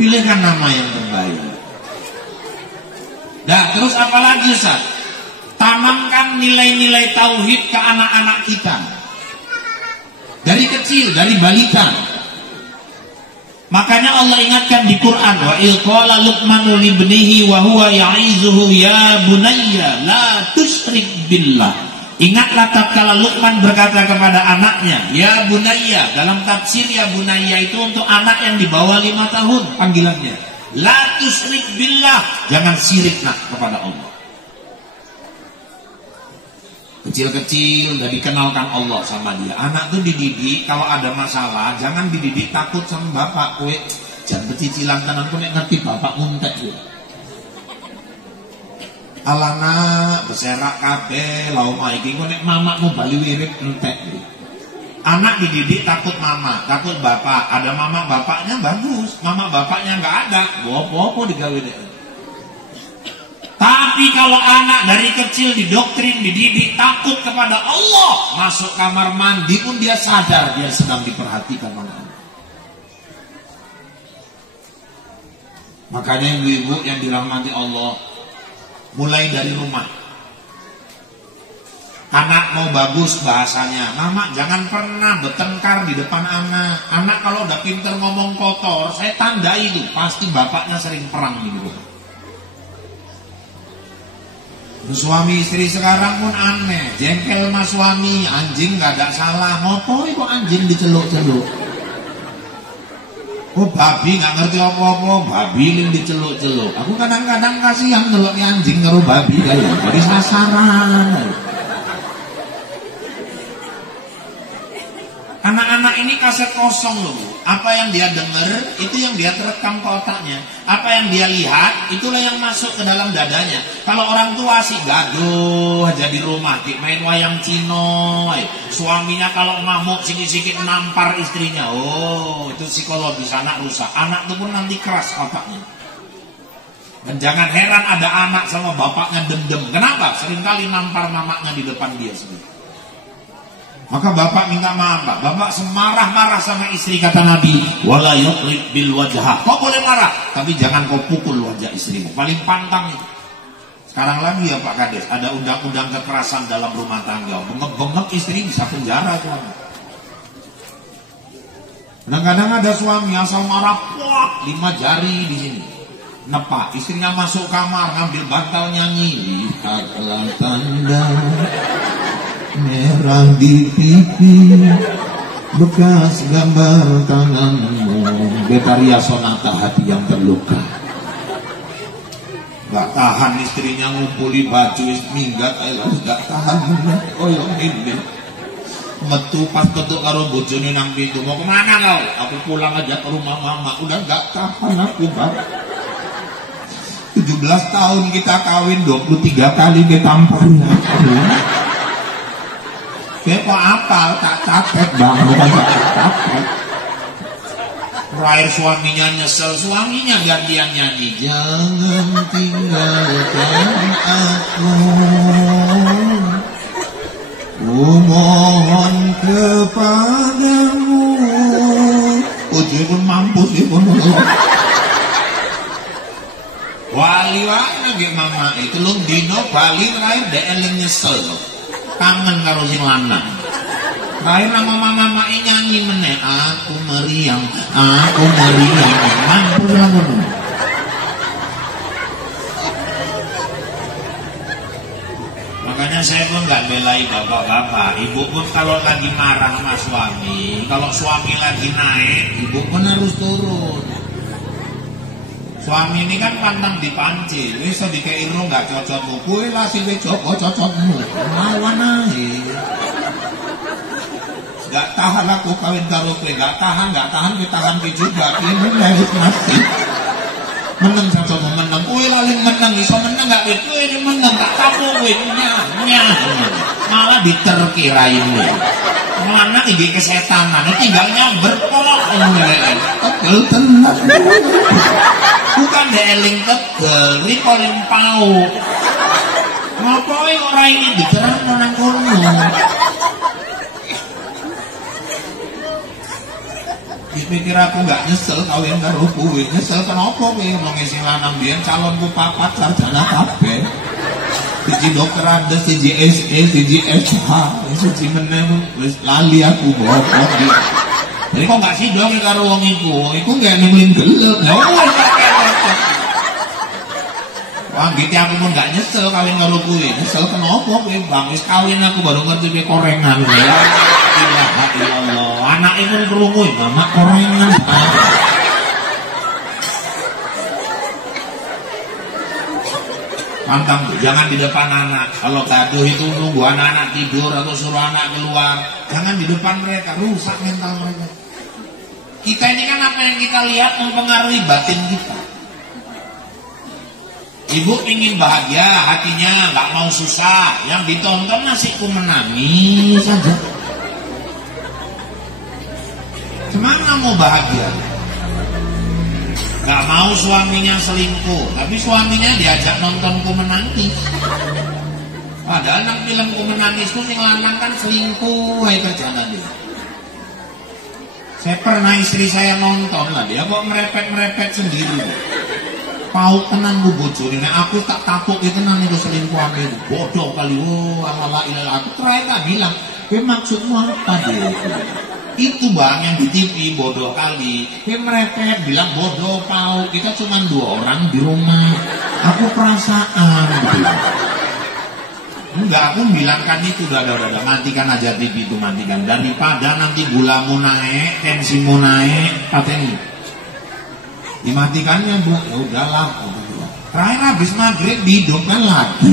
Pilihkan nama yang terbaik. Nah, terus apa lagi Ustaz? Tanamkan nilai-nilai tauhid ke anak-anak kita. Dari kecil, dari balita. Makanya Allah ingatkan di Quran, wa il qala Luqmanu li ibnihi wa huwa ya'izuhu ya bunayya la tusyrik billah. Ingatlah tatkala Luqman berkata kepada anaknya, ya bunayya, dalam tafsir ya bunayya itu untuk anak yang di bawah 5 tahun panggilannya. La tusyrik billah, jangan syiriklah kepada Allah. Kecil-kecil udah dikenalkan Allah sama dia. Anak tuh dididik kalau ada masalah jangan dididik takut sama bapak. Kue jangan pecicilan tenan kue ngerti bapak nguntek kue. Alana beserak kabeh lauma iki kok nek mamamu bali wirid entek. Anak dididik takut mama, takut bapak. Ada mama bapaknya bagus, mama bapaknya nggak ada, apa-apa digawe deh. Tapi kalau anak dari kecil didoktrin, dididik takut kepada Allah, masuk kamar mandi pun dia sadar dia sedang diperhatikan oleh Allah. Makanya ibu-ibu yang dirahmati Allah, mulai dari rumah. Anak mau bagus bahasanya, mama jangan pernah bertengkar di depan anak. Anak kalau udah pinter ngomong kotor, saya tandai itu pasti bapaknya sering perang gitu. Suami istri sekarang pun aneh, jengkel sama suami, anjing gak ada salah, ngopo itu anjing diceluk-celuk. Oh babi gak ngerti apa-apa, babi yang diceluk-celuk. Aku kadang-kadang kasihan ngeluk anjing karo babi kayak jadi sasaran. Anak-anak ini kaset kosong loh. Apa yang dia dengar itu yang dia terekam ke otaknya. Apa yang dia lihat itulah yang masuk ke dalam dadanya. Kalau orang tua sih gaduh aja di rumah, main wayang Cino. Suaminya kalau ngamuk sikit-sikit nampar istrinya. Oh itu psikologis anak rusak. Anak itu pun nanti keras otaknya. Dan jangan heran ada anak sama bapaknya dendam. Kenapa? Seringkali nampar mamanya di depan dia sendiri. Maka bapak minta maaf, Pak. Bapak semarah-marah sama istri, kata Nabi, wala yuqrib bil wajha. Kau boleh marah, tapi jangan kau pukul wajah istrimu. Paling pantang itu. Sekarang lagi ya Pak Kades, ada undang-undang kekerasan dalam rumah tangga. Bengek-bengek istri bisa penjara suami. Kadang-kadang ada suami asal marah, wah, 5 jari di sini. Nepak, istrinya masuk kamar ngambil bantal nyanyi. Lihatlah tanda merah di pipi, bekas gambar tanganmu, Betaria Sonata hati yang terluka. Gak tahan istrinya ngumpuli baju minggat, gak tahan. Oh ya ini metu pas ketuk karo bojone nang pintu, mau kemana kau? Aku pulang aja ke rumah mama. Udah gak tahan aku Bang. 17 tahun kita kawin, 23 kali ditampar. Kayak kok apal, tak capek Bang, bukan tak capek. Terakhir suaminya nyesel, suaminya gantian nyanyi. Jangan tinggalkan aku, ku mohon kepadamu. Ujung pun mampus dia pun. Wali-wali nggih mama itu lung dino bali terakhir deeling nyesel. Kangen karo sing lanang. Lain nama mama nyanyi meneh, aku meriang, mampus lah ngono. Makanya saya pun nggak belai bapak-bapak. Ibu pun kalau lagi marah sama suami, kalau suami lagi naik, ibu pun harus turun. Suami ini kan pantang dipancing, wis dikei ro gak cocokmu, kuwi lah sing Joko cocokmu. Lawan ae. Gak tahan aku kawin karo kowe, gak tahan kowe tahan kowe juga. Ini lewat mati. Meneng cocokmu meneng, kuwi laling meneng iso meneng gak kowe ini meneng tak tapo kowe nyah. Malah diterkirain. Mana iki kesetanan, tinggal nyamber kok tegel tenan. Bukan deeling tegel, ini paling pau. Ngapain orang ini diterang nang kono? Pikir aku gak nyesel kawin karo kowe. Nyesel kenapa kowe ngomong sing lanang biyen calonku 4 sarjana kabeh. Siji dokter Andes, siji SE, siji SH, siji meneh wis lali aku bokok. Jadi kok gak sidong karo wong iku? Iku gak nemuin gelek. Lha wis wah, gitu aku pun gak nyesel kawin karo kowe. Nyesel kenapa kowe Bang? Wis kawin aku baru ngerti kowe korengan. Ya Allah, anake pun krungu, Mama korengan. Pantang tuh, jangan di depan anak. Kalau gaduh itu nunggu anak-anak tidur atau suruh anak keluar. Jangan di depan mereka, rusak mental mereka. Kita ini kan apa yang kita lihat mempengaruhi batin kita. Ibu ingin bahagia hatinya, nggak mau susah. Yang ditonton nasiku menangis saja. Gimana mau bahagia? Gak mau suaminya selingkuh, tapi suaminya diajak nontonku menangis. Padahal nang filmku menangis tuh sing lanang kan selingkuh, ayo kerjaan dia. Saya pernah istri saya nonton lah, dia kok merepet sendiri. Pau tenan bu bojone, aku tak tapuk itu nang itu selingkuh aku itu. Bodoh kali, ala aku terakhir tak bilang, maksudmu apa dia? Itu bang yang di TV bodoh kali. Merepet bilang bodoh pau. Kita cuma 2 orang di rumah. Aku perasaan. Enggak, aku bilangkan itu udah matikan aja TV itu, matikan. Daripada nanti gulamu naik, tensimu naik, katanya. Dimatikannya bu, ya udahlah. Terakhir habis maghrib dihidupkan lagi.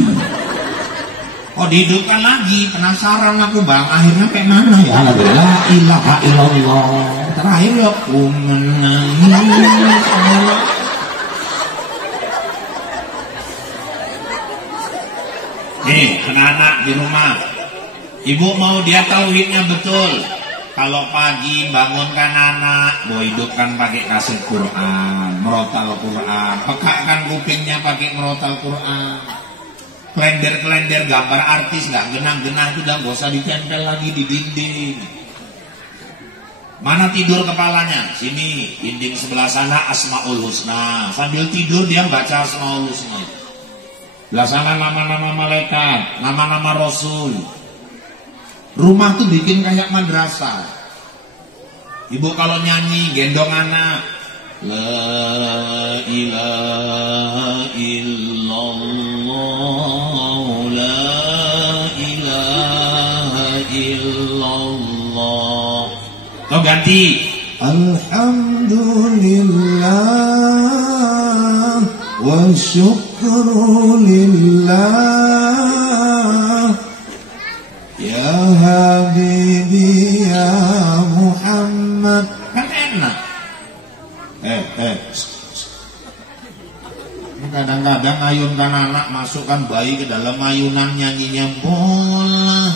Oh dihidupkan lagi, penasaran aku bang, akhirnya kayak mana ya? La ilaha illallah. Terakhir ya aku menangis. Nih anak-anak di rumah, ibu mau dia tauhidnya betul. Kalau pagi bangunkan anak, mau hidupkan pakai kaset Quran, merotal Quran, pekakan kupingnya pakai merotal Quran. Klender gambar artis nggak genah-genah itu udah gak usah ditempel lagi di dinding. Mana tidur kepalanya? Sini, dinding sebelah sana Asmaul Husna. Sambil tidur dia baca Asmaul Husna. Belah sana nama-nama malaikat, nama-nama Rasul. Rumah tuh bikin kayak madrasah. Ibu kalau nyanyi gendong anak, la ilaha illallah, la ilaha illallah. Kau ganti alhamdulillah wa syukrulillah ya habibi ya Muhammad. Kan enak. Kadang-kadang ayunkan anak, masukkan bayi ke dalam ayunan, nyanyinya bola.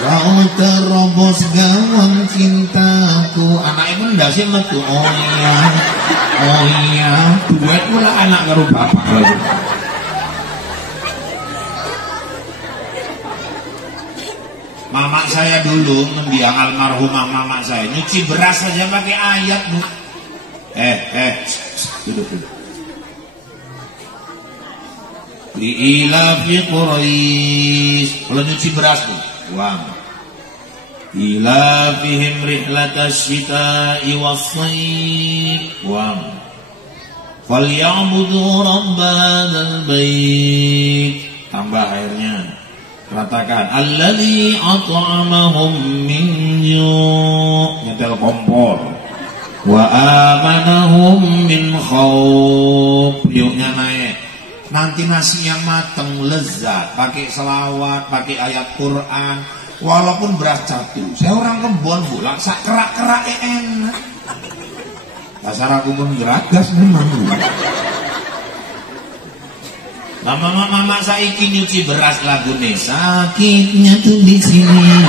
Kau terobos gawang cintaku. Anak itu ndak sih metu. Oh iya, duet pula anak karo bapak lagi. Mama saya dulu mendiang almarhumah mama saya nyuci beras saja pakai ayat bu. Duduk. Li'ilafi Quraisy. Kalau nyuci beras tuh, uang. Ilafihim rihlatash shita'i was-shayf, uang. Falyabudu rabb hadzal bait. Tambah airnya. Katakan alladzi at'amahum min ju'. Nyetel kompor. Wa amanahum min khauf. Liuknya naik. Nanti nasinya mateng, lezat, pakai selawat, pakai ayat Quran, walaupun beras jatuh. Saya orang kebon bu, sak kerak-kerak enak. Dasar aku pun geragas memang. Mama saiki nyuci beras lagune, sakitnya tuh di sini.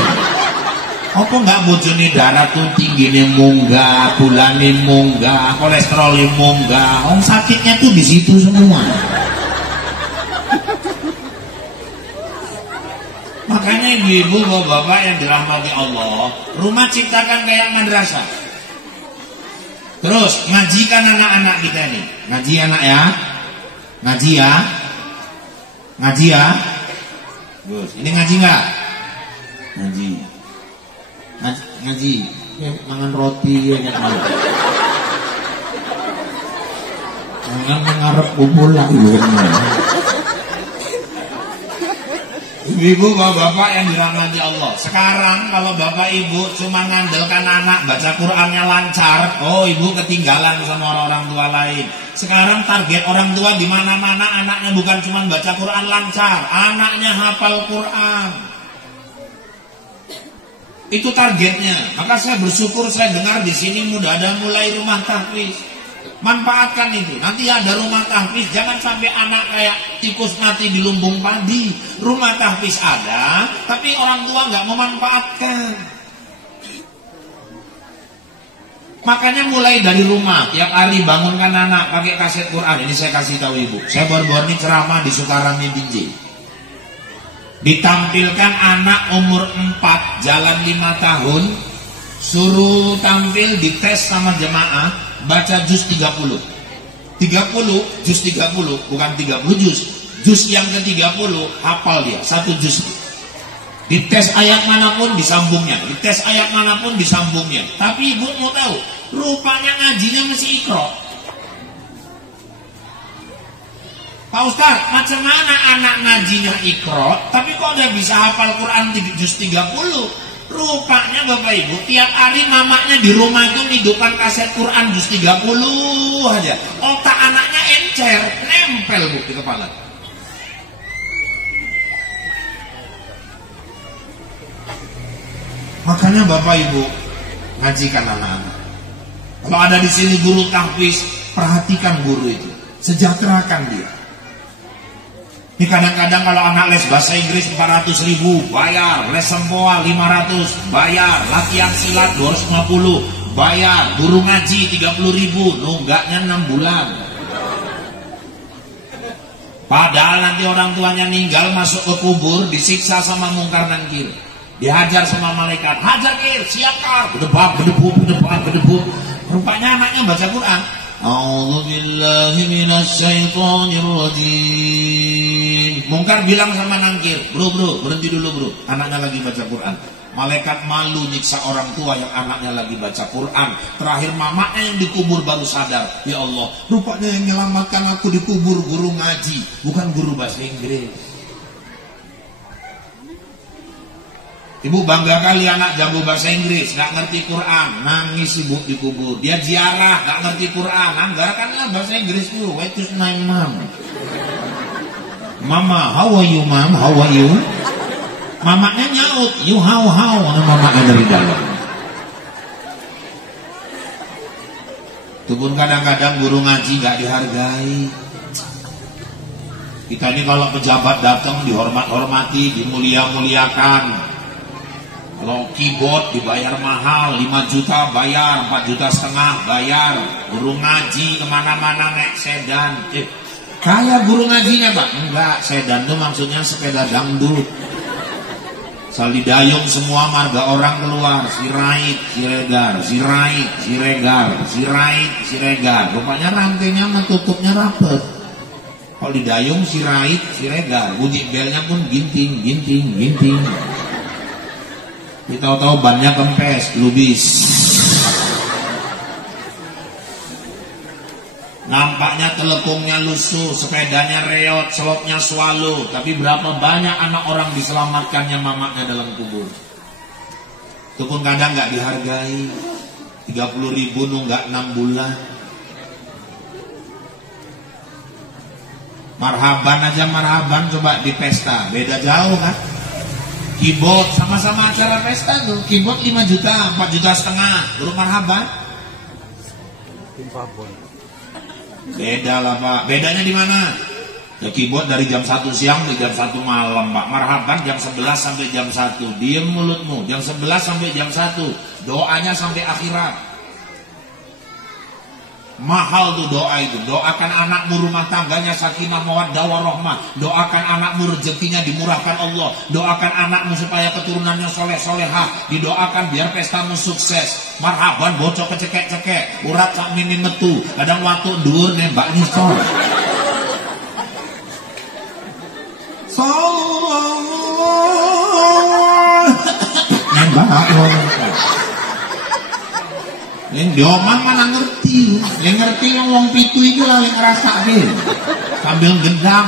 Apa nggak bojone darah tuh tingginya munggah, gulane munggah, kolesterolnya munggah, sakitnya tuh di situ semua. Makanya ibu bapak yang dirahmati Allah, rumah ciptakan kayak madrasah. Terus ngajikan anak-anak kita nih, ngaji anak ya, ngaji ya. Terus ini ngaji nggak? Ngaji, mangan roti ya kan. Jangan mengarep bubul lagi. Ibu bapak yang dirahmati Allah. Sekarang kalau bapak ibu cuma ngandalkan anak baca Qurannya lancar, oh ibu ketinggalan sama orang tua lain. Sekarang target orang tua di mana-mana anaknya bukan cuma baca Quran lancar, anaknya hafal Quran. Itu targetnya. Maka saya bersyukur saya dengar di sini mudah ada mulai rumah tahfiz. Manfaatkan itu. Nanti ada rumah tahfiz, jangan sampai anak kayak tikus mati di lumbung padi. Rumah tahfiz ada, tapi orang tua nggak memanfaatkan. Makanya mulai dari rumah, tiap hari bangunkan anak pakai kaset Quran. Ini saya kasih tahu ibu. Saya baru-baru ini ceramah di Sukarami Binjai. Ditampilkan anak umur 4, jalan 5 tahun, suruh tampil di tes sama jemaah, baca juz 30. 30, juz 30, bukan 30 juz. Juz yang ke-30 hafal dia, 1 juz. Dites ayat manapun disambungnya, dites ayat manapun disambungnya. Tapi ibu mau tahu, rupanya ngajinya masih Iqra. Pak Ustaz, macam mana anak ngajinya Iqra, tapi kok udah bisa hafal Quran di juz 30? Rupanya Bapak Ibu, tiap hari mamanya di rumah itu hidupkan kaset Quran juz 30 aja. Otak anaknya encer, nempel Bu di kepala. Makanya Bapak Ibu ngajikan anak-anak. Kalau ada di sini guru tahfiz, perhatikan guru itu, sejahterakan dia. Ini kadang-kadang kalau anak les bahasa Inggris 400.000 bayar, les sempoa 500 bayar, latihan silat 250 bayar, guru ngaji 30.000, nunggaknya 6 bulan. Padahal nanti orang tuanya meninggal, masuk ke kubur, disiksa sama mungkar dan nakir. Dihajar sama malaikat, hajar kir, siapkan, berdebak, berdebuk. Rupanya anaknya baca Quran. A'udzubillahi minasyaitonirrajim. Mungkar bilang sama nangkir, bro, berhenti dulu bro, anaknya lagi baca Quran. Malaikat malu nyiksa orang tua yang anaknya lagi baca Quran. Terakhir mamanya yang dikubur baru sadar, ya Allah, rupanya yang menyelamatkan aku dikubur guru ngaji, bukan guru bahasa Inggris. Ibu bangga kali anak jago bahasa Inggris, gak ngerti Quran, nangis ibu dikubur. Dia ziarah, gak ngerti Quran, anggarkanlah bahasa Inggris dulu. What is my mom? Mama, how are you mom? How are you? Mamanya nyaut, you how? Mamanya dari dalam. Itu pun kadang-kadang guru ngaji gak dihargai. Kita ini kalau pejabat datang dihormat-hormati, dimulia-muliakan. Kalau keyboard dibayar mahal, 5 juta bayar, 4,5 juta bayar. Guru ngaji kemana-mana naik sedan. Kayak guru ngajinya Pak? Enggak, sedan itu maksudnya sepeda dangdut. Salidayung semua marga orang keluar. Sirait, siregar, sirait, siregar, sirait, siregar. Rupanya rantainya tutupnya rapet. Kalau didayung sirait, siregar. Bunyi belnya pun ginting. Kita tahu bannya kempes, lubis. Nampaknya telepungnya lusuh, sepedanya reot, selopnya swallow. Tapi berapa banyak anak orang diselamatkannya mamaknya dalam kubur. Itu pun kadang gak dihargai. 30.000 nunggak 6 bulan. Marhaban coba di pesta, beda jauh kan. Keyboard sama-sama acara pesta tuh, keyboard 5 juta, 4,5 juta, guru marhaban. Beda lah Pak, bedanya di mana? Ya keyboard dari jam 1 siang sampai jam 1 malam Pak. Marhaban jam 11 sampai jam 1. Diem mulutmu, jam 11 sampai jam 1. Doanya sampai akhirat. Mahal tuh doa itu. Doakan anakmu rumah tangganya sakinah mawaddah warahmah. Doakan anakmu rezekinya dimurahkan Allah. Doakan anakmu supaya keturunannya soleh solehah. Didoakan biar pestamu sukses. Marhaban bocok kecekek-cekek, urat sak mini metu. Kadang waktu dhuwur nembak nyisor. Nembak yang dioman mana ngerti, yang ngerti yang wong pitu itu lah yang ngerasake sambil gendam.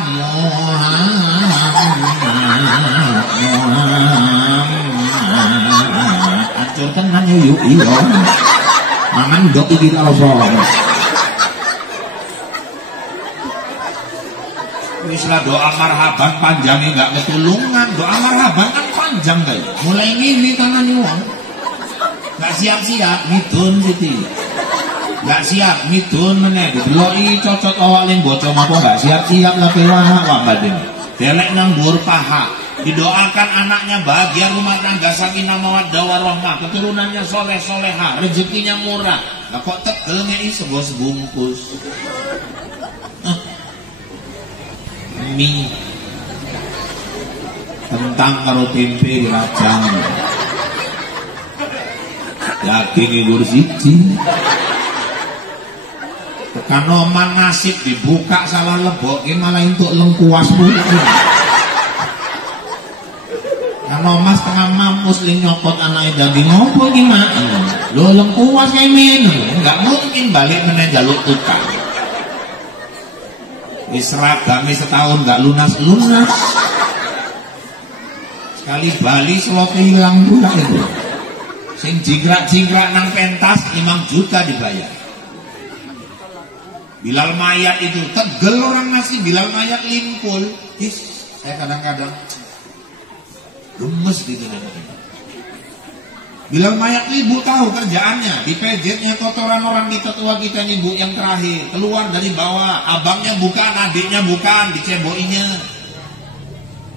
Ancur tenan yuk iya. Mangan ndok iki apa? Wis lah doa marhaban panjangnya enggak ketulungan. Doa marhaban kan panjang guys. Mulai ngini tangan wong. Gak siap-siap, ngidun siti. Gak siap midun meneh dideloki cocot awak ning bocah apa gak siap-siap lah wah badan. Delek nang dhuwur paha. Didoakan anaknya bahagia rumah tangga sakinah mawaddah warahmah, keturunannya soleh soleha, rezekinya murah. Lah kok tegel ngei sebungkus. Mie kentang karo tempe rajang. Daging igur siji. Tekan omah nasib dibuka salah lebok malah entuk lengkuas mulu. Kan omah setengah mampus ling nyokot anake daging opo iki mak. Lho lengkuas kae men. Enggak mungkin balik meneh jaluk tukang. Wis seragame setahun enggak lunas-lunas. Sekali bali slote hilang pula itu. Sing jingkrak-jingkrak nang pentas 5 juta dibayar. Bilal mayat itu tegel orang masih Bilal mayat limpul. Saya kadang-kadang gemes gitu nanti. Bilal mayat ibu tahu kerjaannya, dipejetnya kotoran orang di tetua kita nih bu yang terakhir, keluar dari bawah, abangnya bukan, adiknya bukan, diceboinya.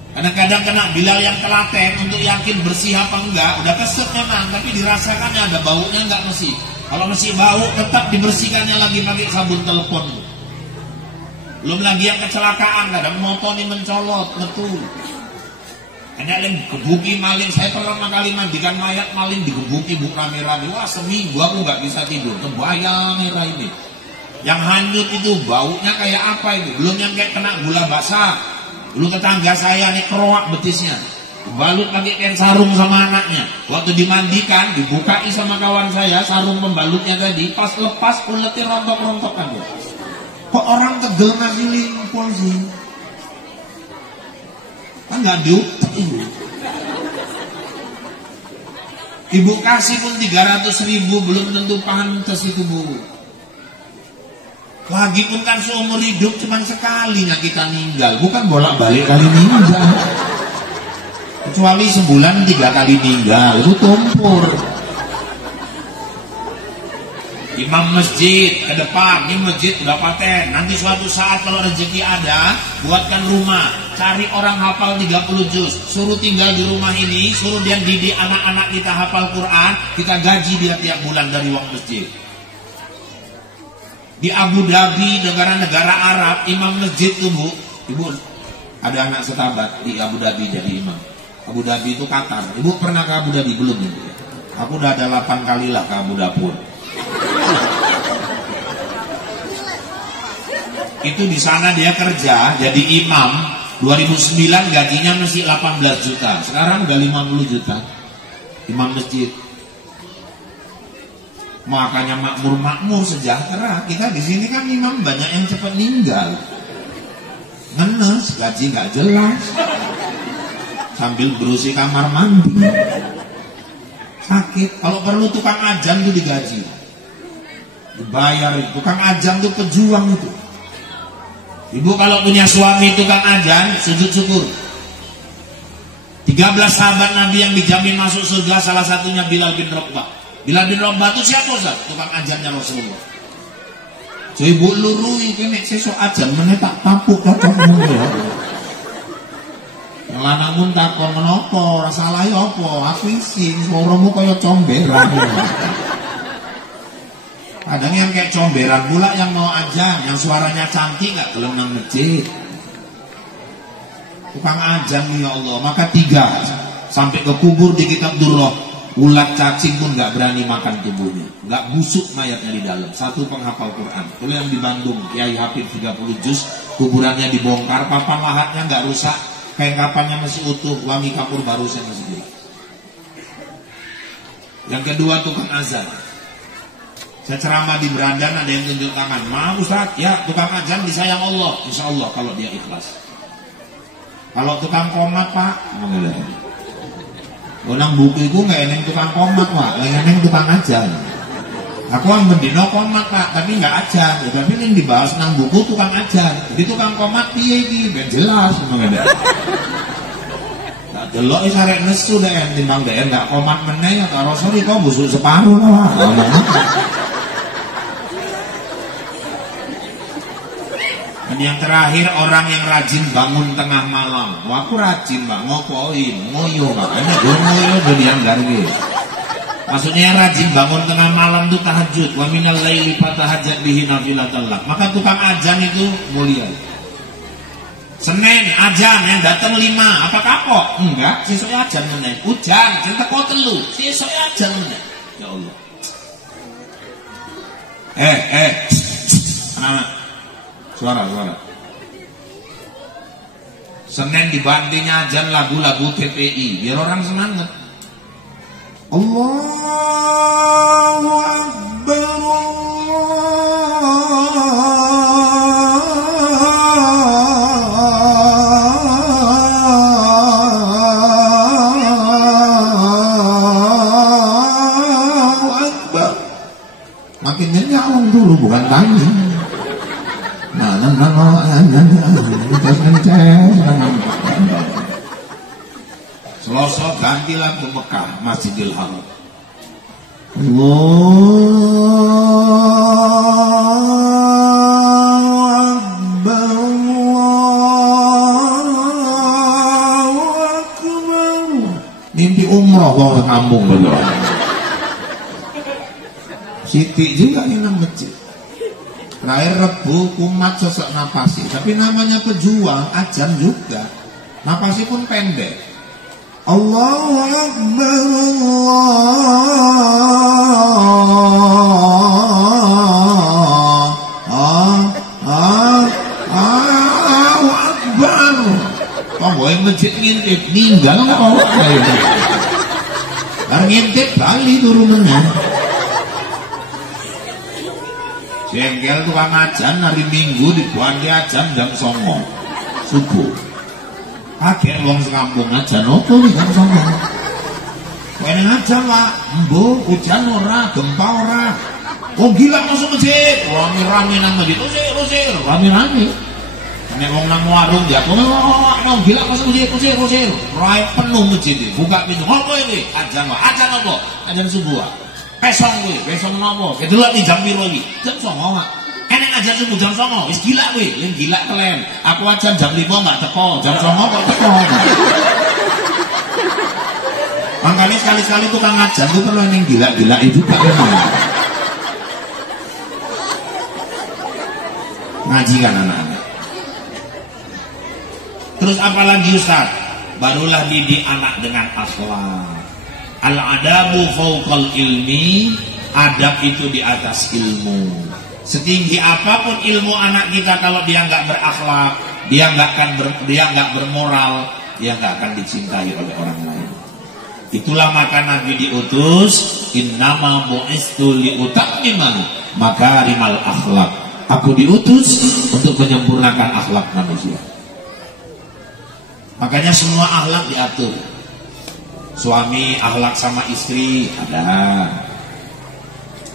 Kadang-kadang kena Bilal yang telaten untuk yakin bersih apa enggak, udah keset memang, tapi dirasakannya ada baunya enggak mesti. Kalau masih bau tetap dibersihkannya lagi pakai sabun telepon. Belum lagi yang kecelakaan, kadang motor ini mencolot, betul. Ada yang gebuki maling, saya pertama kali mandikan mayat maling digebuki bu rame-rame. Wah seminggu aku nggak bisa tidur, kebayang era ini. Yang hanyut itu baunya kayak apa itu? Belum yang kayak kena gula basah. Dulu tetangga saya nih keroak betisnya. Balut pakai kain sarung sama anaknya. Waktu dimandikan, dibukai sama kawan saya sarung pembalutnya tadi. Pas lepas uletnya rontok-rontok kan. Kok orang tegel ngasih limpul sih? Kan nggak diutek ibu. Ibu kasih pun 300.000 belum tentu pantas itu bu. Lagi pun kan seumur hidup cuma sekalinya kita meninggal, bukan bolak-balik kali meninggal. Kecuali sebulan 3 kali meninggal, itu tumpur. Imam masjid ke depan, ini masjid udah paten. Nanti suatu saat kalau rezeki ada, buatkan rumah, cari orang hafal 30 juz, suruh tinggal di rumah ini, suruh dia didik anak-anak kita hafal Quran, kita gaji dia tiap bulan dari uang masjid. Di Abu Dhabi, negara-negara Arab, imam masjid tuh bu, ibu ada anak setabat di Abu Dhabi jadi imam. Abu Dhabi itu Qatar. Ibu pernah ke Abu Dhabi belum? Aku udah ada 8 kali lah ke Abu Dapur. Itu di sana dia kerja jadi imam. 2009 gajinya masih 18 juta. Sekarang udah 50 juta. Imam masjid. Makanya makmur sejahtera. Kita di sini kan imam banyak yang cepat meninggal. Ngenes, gaji nggak jelas. Sambil berusi kamar mandi. Sakit. Kalau perlu tukang ajan tuh digaji. Dibayar. Tukang ajan tuh pejuang itu. Ibu kalau punya suami tukang ajan, sujud syukur. 13 sahabat Nabi yang dijamin masuk surga, salah satunya Bilal bin Rabah. Bilal bin Rabah itu siapa Ustaz? Tukang ajannya Rasulullah. So ibu lurui kene sesuk ajan meneh tak tampuk cocok ngono ya. Lanang mun takon menapa, ora salah ya apa? Aku isin, suaramu kaya comberan. Kadang yang kayak comberan pula yang mau ajan, yang suaranya cantik gak gelem nang masjid. Tukang ajan ya Allah, maka 3 sampai ke kubur di kitab Durrah, ulat cacing pun gak berani makan tubuhnya, gak busuk mayatnya di dalam. 1 penghafal Quran. Kalau yang di Bandung, Kiai Hafid 30 juz, kuburannya dibongkar, papan lahatnya gak rusak, kain kapannya masih utuh, wangi kapur barusnya masih baik. Yang kedua tukang azan. Saya ceramah di Berandan, ada yang tunjuk tangan. Maaf Ustaz, ya tukang ajan disayang Allah. Insya Allah kalau dia ikhlas. Kalau tukang komat Pak, nang buku itu nggak eneng tukang komat Pak, eneng tukang ajan. Aku yang bendino komat Pak, tapi nggak ajan. Ya, tapi yang dibahas nang buku tukang ajan. Jadi tukang komat piye iki ben jelas ngono. Tak delok wis arek nesu deh, timbang deh nggak komat meneh ya karo sori kok busuk separuh lah. Dan yang terakhir orang yang rajin bangun tengah malam. Wah, aku rajin mbak, ngopoin, ngoyo mbak. Ini gue ngoyo udah dianggar gitu. Maksudnya yang rajin bangun tengah malam itu tahajud. Wa minal laili fatahajjat bihi nafilatan lak. Maka tukang ajan itu mulia. Senin ajan yang datang 5, apa kapok? Enggak, sesuk ajan meneh. Hujan, sing teko 3, sesuk ajan meneh. Ya Allah. Anak-anak. Suara. Senin dibantingnya ajan lagu-lagu TPI biar orang semangat. Allahu Akbar. Allahu Akbar. Makin nyanyi orang dulu bukan tanya. Selasa gantilah ke Mekah, Masjidil Haram. Allahu Akbar, Allahu Akbar. Mimpi umroh kok ke kampung belum. Siti juga ini nang masjid. Terakhir Rebu kumat sosok napasi. Tapi namanya pejuang, ajan juga. Napasi pun pendek. Allahu Akbar, Allahu Akbar. Oh, boleh masjid ngintip, ninggal nggak kau kayak gitu. Ngintip kali turunannya. Jengkel tukang ajan hari Minggu dibuat dia ajan jam 09.00 subuh. Kaget wong sekampung ajan opo nih jam 09.00. Wene ajan lah, embo hujan ora, gempa ora. Oh gila masuk masjid, rame-rame nang masjid, usir, rame-rame. Nek wong nang warung ya, nang gila masuk masjid, usir. Rai penuh masjid, buka pintu. Ngopo iki? Ajan wae, ajan opo? Ajan subuh. Besong nopo? Kedelok di jam piro iki? Jam 09.00. Enek aja subuh jam 09.00. Wis gila kowe, ling gila kelen. Aku aja jam 5 enggak teko, jam 09.00 kok teko. Makanya sekali-sekali tukang ajan itu perlu yang gila-gila itu juga memang. Ngaji kan anak-anak. Terus apalagi Ustaz? Barulah didik anak dengan akhlak. Al-adabu fauqal ilmi, adab itu di atas ilmu. Setinggi apapun ilmu anak kita, kalau dia nggak berakhlak, dia nggak bermoral, dia nggak akan dicintai oleh orang lain. Itulah maka Nabi diutus, innama bu'istu liutammima makarimal akhlak. Aku diutus untuk menyempurnakan akhlak manusia. Makanya semua akhlak diatur. Suami akhlak sama istri ada.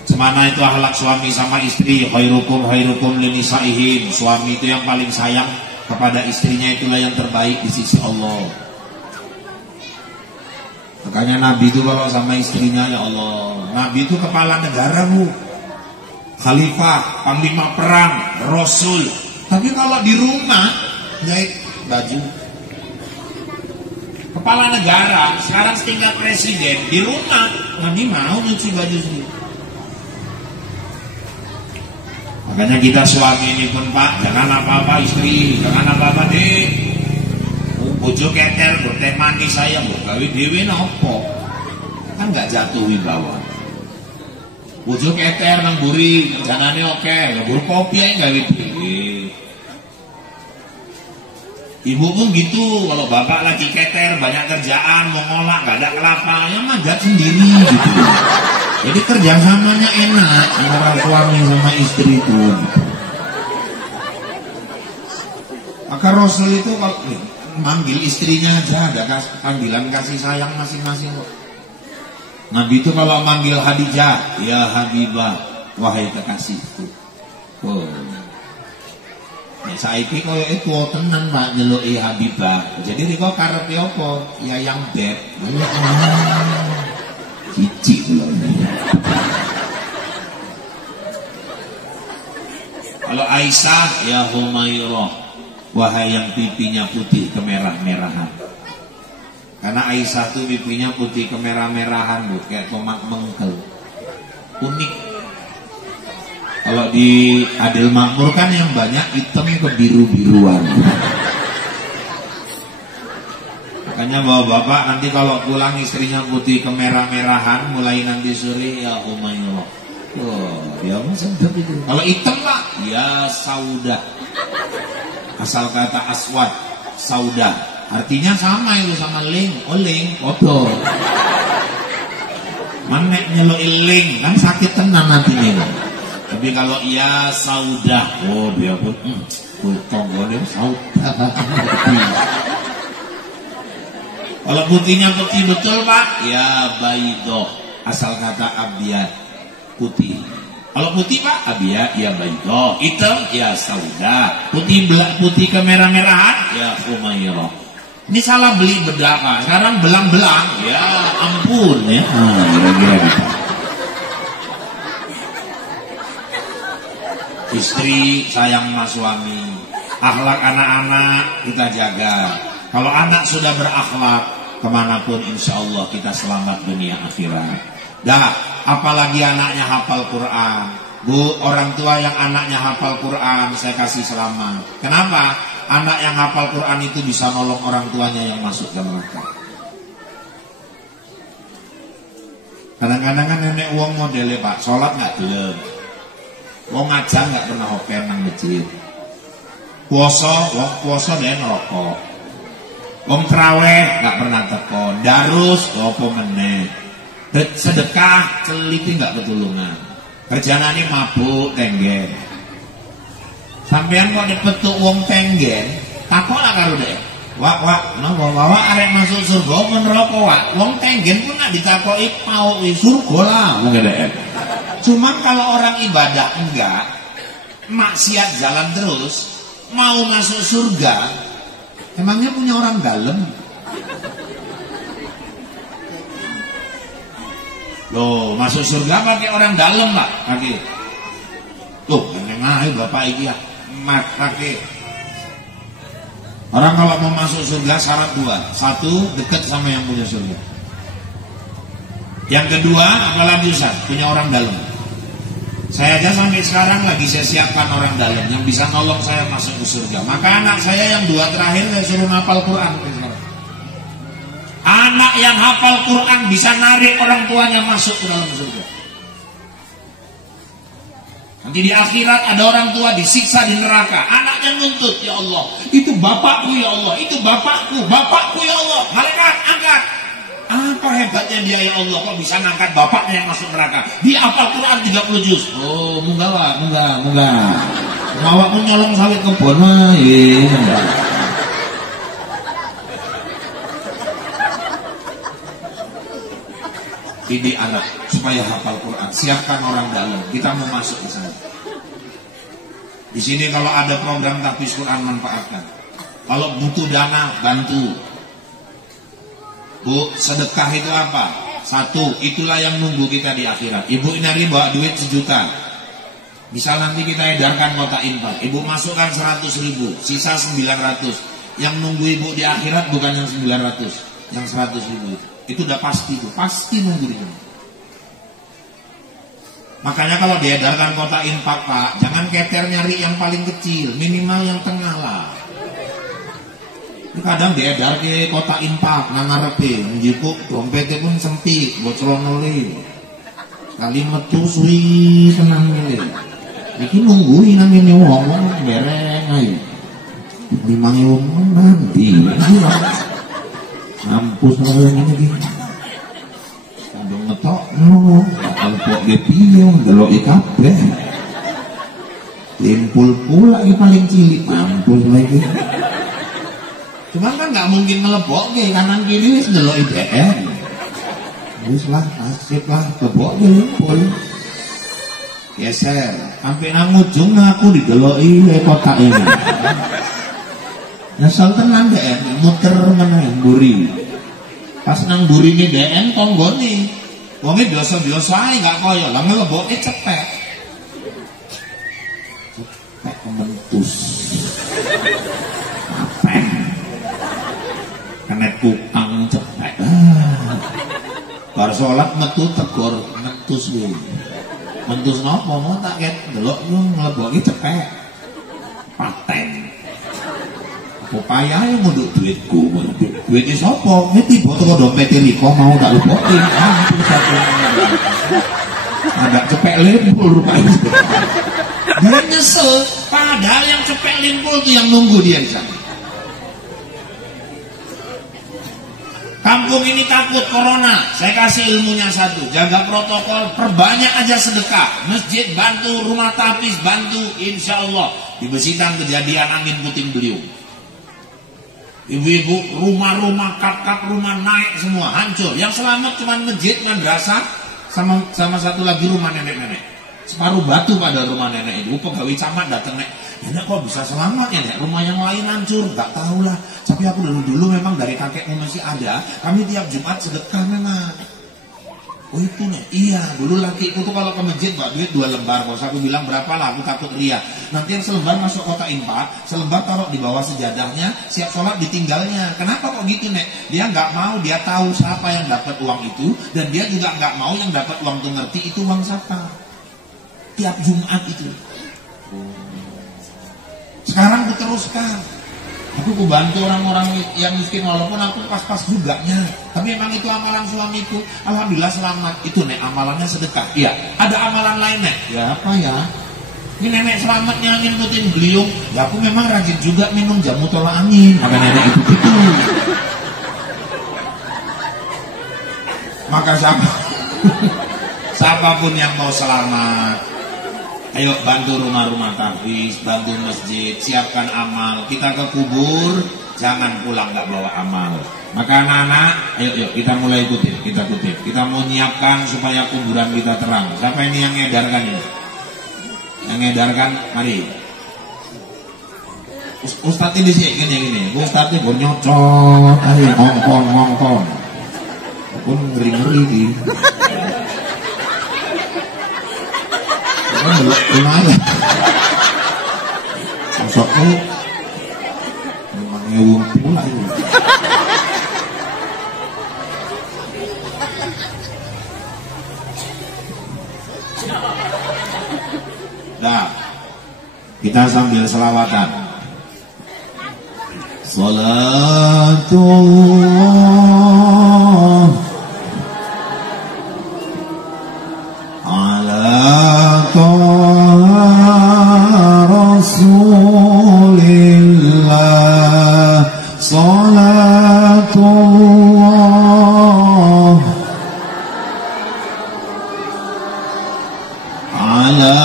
Semana itu akhlak suami sama istri, khairukum linisaihim. Suami itu yang paling sayang kepada istrinya, itulah yang terbaik di sisi Allah. Makanya Nabi itu kalau sama istrinya, ya Allah, Nabi itu kepala negara bu, khalifah, panglima perang, rasul. Tapi kalau di rumah jahit baju. Kepala negara, sekarang setingkat presiden, di rumah nggak mau nyuci baju sendiri. Makanya kita suami ini pun Pak, jangan apa-apa istri, jangan apa-apa deh. Bojo keter, berteh manis saya, gawe dewe nopo, kan nggak jatuh wibawa. Bojo keter nang buri, jangannya oke, nggak kopi aja gawe dewe. Ibu pun gitu, kalau bapak lagi keter, banyak kerjaan, mau ngolak, gak ada kelapa, ya manjat sendiri gitu. Jadi kerjasamanya enak antara suami sama istri itu. Maka Rasul itu kalau manggil istrinya aja, ada panggilan kasih sayang masing-masing. Nabi itu kalau manggil Khadijah, ya Habibah, wahai kekasihku. Oh. Nah, saiki koyo iku tenan Pak nyeluki Habibah. Jadi riko karepe apa? Ya yang beb. Cici lho. Kalau Aisyah, ya Humairah, wahai yang pipinya putih kemerah-merahan. Karena Aisyah tuh pipinya putih kemerah-merahan, Bu, kayak tomat mengkel. Unik. Kalau di Adil Makmur kan yang banyak hitam kebiru-biruan. Makanya bapak-bapak nanti kalau pulang istrinya putih kemerah-merahan, mulai nanti sore ya Humairah. Oh, dia sedap itu. Kalau hitam Pak, ya saudah. Asal kata aswad, saudah. Artinya sama itu sama ling, oling, kotor. Manek nyelok iling, kan sakit tenan nantinya. Tapi kalau ya saudah, oh dia pun tonggolnya saudah. Kalau putihnya putih betul Pak, ya baidoh. Asal kata abiyat, putih. Kalau putih Pak, abiyat ya baidoh. Hitam ya saudah. Putih kemerah-merahan ya Humairah. Ini salah beli bedak Pak. Sekarang belang-belang, ya ampun ya. Kira-kira gitu. Istri sayang sama suami, akhlak anak-anak kita jaga. Kalau anak sudah berakhlak, kemanapun insya Allah kita selamat dunia akhirat. Dah, apalagi anaknya hafal Quran. Bu, orang tua yang anaknya hafal Quran, saya kasih selamat. Kenapa? Anak yang hafal Quran itu bisa nolong orang tuanya yang masuk ke neraka. Kadang-kadang kan nenek uang modelnya Pak, sholat nggak gelem. Wong ngajar nggak pernah hopen nang masjid. Puasa dia ngerokok. Wong traweh nggak pernah teko. Darus opo meneh. Sedekah celiti nggak ketulungan. Kerjaan mabuk tenggen. Sampean kok dipetuk wong tenggen, takoklah karo dhek. Wak, napa wawa arek masuk surga apa neraka wak? Wong tenggen pun nak ditakoki mau surga lah mungkin dhek. Cuman kalau orang ibadah enggak, maksiat jalan terus, mau masuk surga, emangnya punya orang dalam? Loh, masuk surga pakai orang dalam Pak, pakai. Tuh, menengah Bapak iki ya, mat pakai. Orang kalau mau masuk surga syarat dua, satu dekat sama yang punya surga. Yang kedua, apalagi Ustaz, punya orang dalam. Saya aja sampai sekarang lagi saya siapkan orang dalam yang bisa nolong saya masuk ke surga. Maka anak saya yang dua terakhir saya suruh hafal Quran. Anak yang hafal Quran bisa narik orang tuanya masuk ke dalam surga. Nanti di akhirat ada orang tua disiksa di neraka. Anaknya nuntut, ya Allah, itu bapakku ya Allah, itu bapakku ya Allah. Malaikat angkat. Apa hebatnya dia ya Allah, kok bisa ngangkat bapaknya yang masuk neraka? Dia hafal Quran 30 juz. Oh, munggah Pak, munggah. Mawakmu nyolong sawit kebon mah, Ini anak supaya hafal Quran, siapkan orang dalam. Kita mau masuk ke sana. Di sini kalau ada program tahfiz Quran manfaatkan. Kalau butuh dana bantu. Bu, sedekah itu apa? Satu, itulah yang nunggu kita di akhirat. Ibu ini bawa duit 1 juta. Bisa nanti kita edarkan kotak infak. Ibu masukkan 100.000, sisa 900. Yang nunggu ibu di akhirat bukan yang 900, yang 100.000 itu udah pasti tuh, pasti nunggu di sana. Makanya kalau diedarkan kotak infak Pak, jangan keter nyari yang paling kecil, minimal yang tengah lah. Kadang diedar ke kotak infak nangarepe, njipuk dompetnya pun sempit, bocor nuli. Kali metu suwi tenang ini. Iki nungguin namanya wong bereng ayo. 5.000 nanti. Mampus orang ini. Kadang ngetok no, kalau kok dia piung, delok kabeh. Timpul pula yang paling cilik, mampus lagi. Cuman kan nggak mungkin ngelebok ke kanan kiri delok IBM. Wis lah, asik lah, lebok limpul. Geser, sampai nang ujung aku dideloki kotak ini. Nyesel tenan deh, muter meneh mburi. Pas nang mburi ini DN tonggone. Wonge biasa-biasa ae gak kaya, lah ngeleboke cepet. mentus apa kena kukang cepet bar sholat metu tegor mentus lu mentus nopo mau tak ket delok lu ngeleboki cepet paten upaya yang munduk duitku duitnya sopo ini tiba toko dompet Riko mau tak lupokin ada cepet limpul rupanya dia nyesel padahal yang cepet limpul itu yang nunggu dia di sana. Kampung ini takut corona, saya kasih ilmunya satu, jaga protokol, perbanyak aja sedekah, masjid bantu, rumah tapis bantu, insya Allah di Besitan kejadian angin puting beliung. Ibu-ibu rumah-rumah kap-kap rumah naik semua hancur, yang selamat cuma masjid, madrasah, sama satu lagi rumah nenek-nenek. Separuh batu pada rumah nenek itu, pegawai camat datang nek, nenek kok bisa selamat ya nek, rumah yang lain hancur, gak tahu lah. Tapi aku dulu memang dari kakekmu masih ada, kami tiap Jumat sedekah memang. Oh itu nek, iya dulu lakiku tuh kalau ke masjid mbak duit 2 lembar, bos aku bilang berapa lah, aku takut ria. Nanti yang selembar masuk kotak infak, selembar taruh di bawah sejadahnya, siap sholat ditinggalnya. Kenapa kok gitu nek? Dia nggak mau, dia tahu siapa yang dapat uang itu, dan dia juga nggak mau yang dapat uang itu ngerti itu uang siapa. Tiap Jumat itu. Sekarang aku teruskan. Aku bantu orang-orang yang miskin walaupun aku pas-pas juganya. Tapi memang itu amalan suamiku. Alhamdulillah selamat. Itu nek amalannya sedekah. Iya. Ada amalan lain nek. Ya apa ya? Ini nenek selamatnya angin puting beliung. Ya aku memang rajin juga minum jamu tolak angin. Maka nenek itu gitu. Maka siapapun yang mau selamat, ayo bantu rumah-rumah tahfiz, bantu masjid, siapkan amal. Kita ke kubur, jangan pulang nggak bawa amal. Maka anak-anak, ayo kita mulai kutip. Kita mau nyiapkan supaya kuburan kita terang. Siapa ini yang ngedarkan ini? Yang ngedarkan, mari. Ustadz ini sih gini. Ustadz ini nyocot, ayo ngongkong. Pun ngeri-ngeri di. Lumayan sosokmu memang ngewung pula ini. Nah, kita sambil selawatan. Salatullah ala Rasulillah, salatullah ala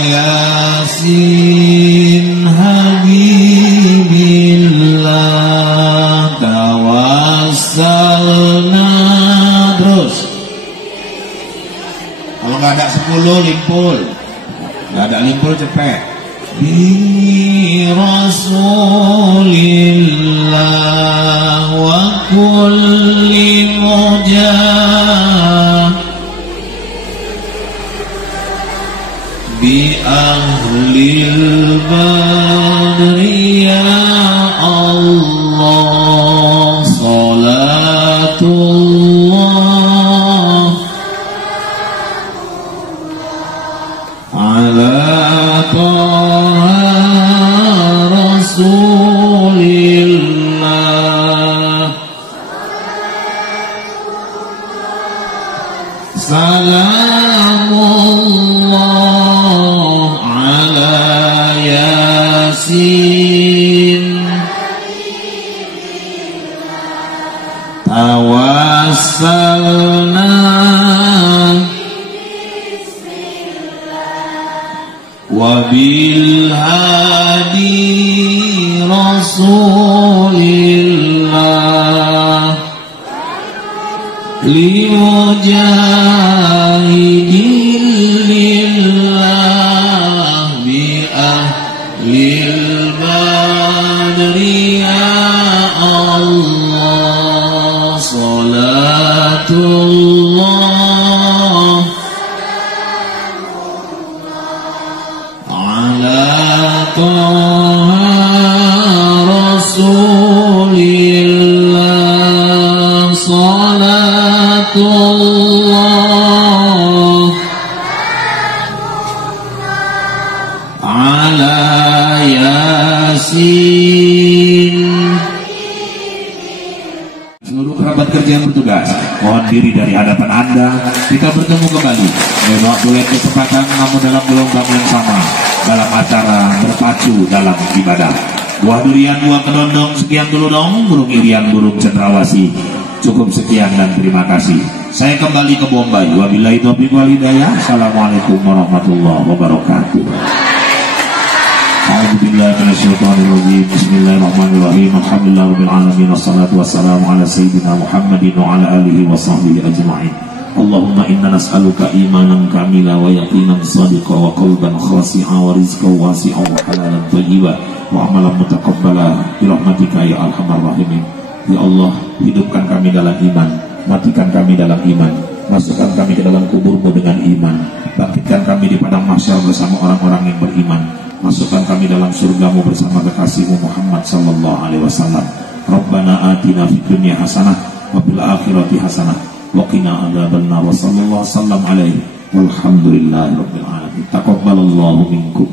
Yasin Habibillah, tawassalna. Terus kalau nggak ada 10 limpul, nggak ada limpul cepet. Bi Rasulillah wa kulli mujah bi ahlil badri ya Allah, salatullah ala Rasulillah, salamullah ala Yasin, tawassalna wabil hadi Rasulillah limujahidin lillah bi ahlil badri ya Allah, salatullah ala Taha Rasulillah salatullah ala Yasin. Seluruh kerabat kerja yang bertugas, mohon diri dari hadapan Anda. Kita bertemu kembali lewat duet kesempatan, namun dalam gelombang yang sama, dalam acara berpacu dalam ibadah. Buah durian, buah kedondong, sekian dulu dong. Burung irian, burung cendrawasih. Cukup sekian dan terima kasih. Saya kembali ke Bombay. Wabillahi taufiq wal hidayah. Assalamualaikum warahmatullahi wabarakatuh. Bismillahirrahmanirrahim. Alhamdulillahirabbil alamin. Wassalatu wassalamu ala sayyidina Muhammadin wa ala alihi wa sahbihi ajma'in. Allahumma inna nas'aluka imanan kamila wa yaqinan sadiqa wa qalban khasi'a wa rizqan wasi'a wa halalan thayyiba wa amalan mutaqabbala bi rahmatika ya arhamar rahimin. Ya Allah, hidupkan kami dalam iman, matikan kami dalam iman, masukkan kami ke dalam kuburmu dengan iman, bangkitkan kami di padang mahsyar bersama orang-orang yang beriman, masukkan kami dalam surgamu bersama kekasihmu Muhammad sallallahu alaihi wasallam. Rabbana atina fid dunya hasanah wa fil akhirati hasanah wa qina adzabannar. Wa sallallahu wasallam alaihi walhamdulillahi rabbil alamin. Taqabbalallahu minkum.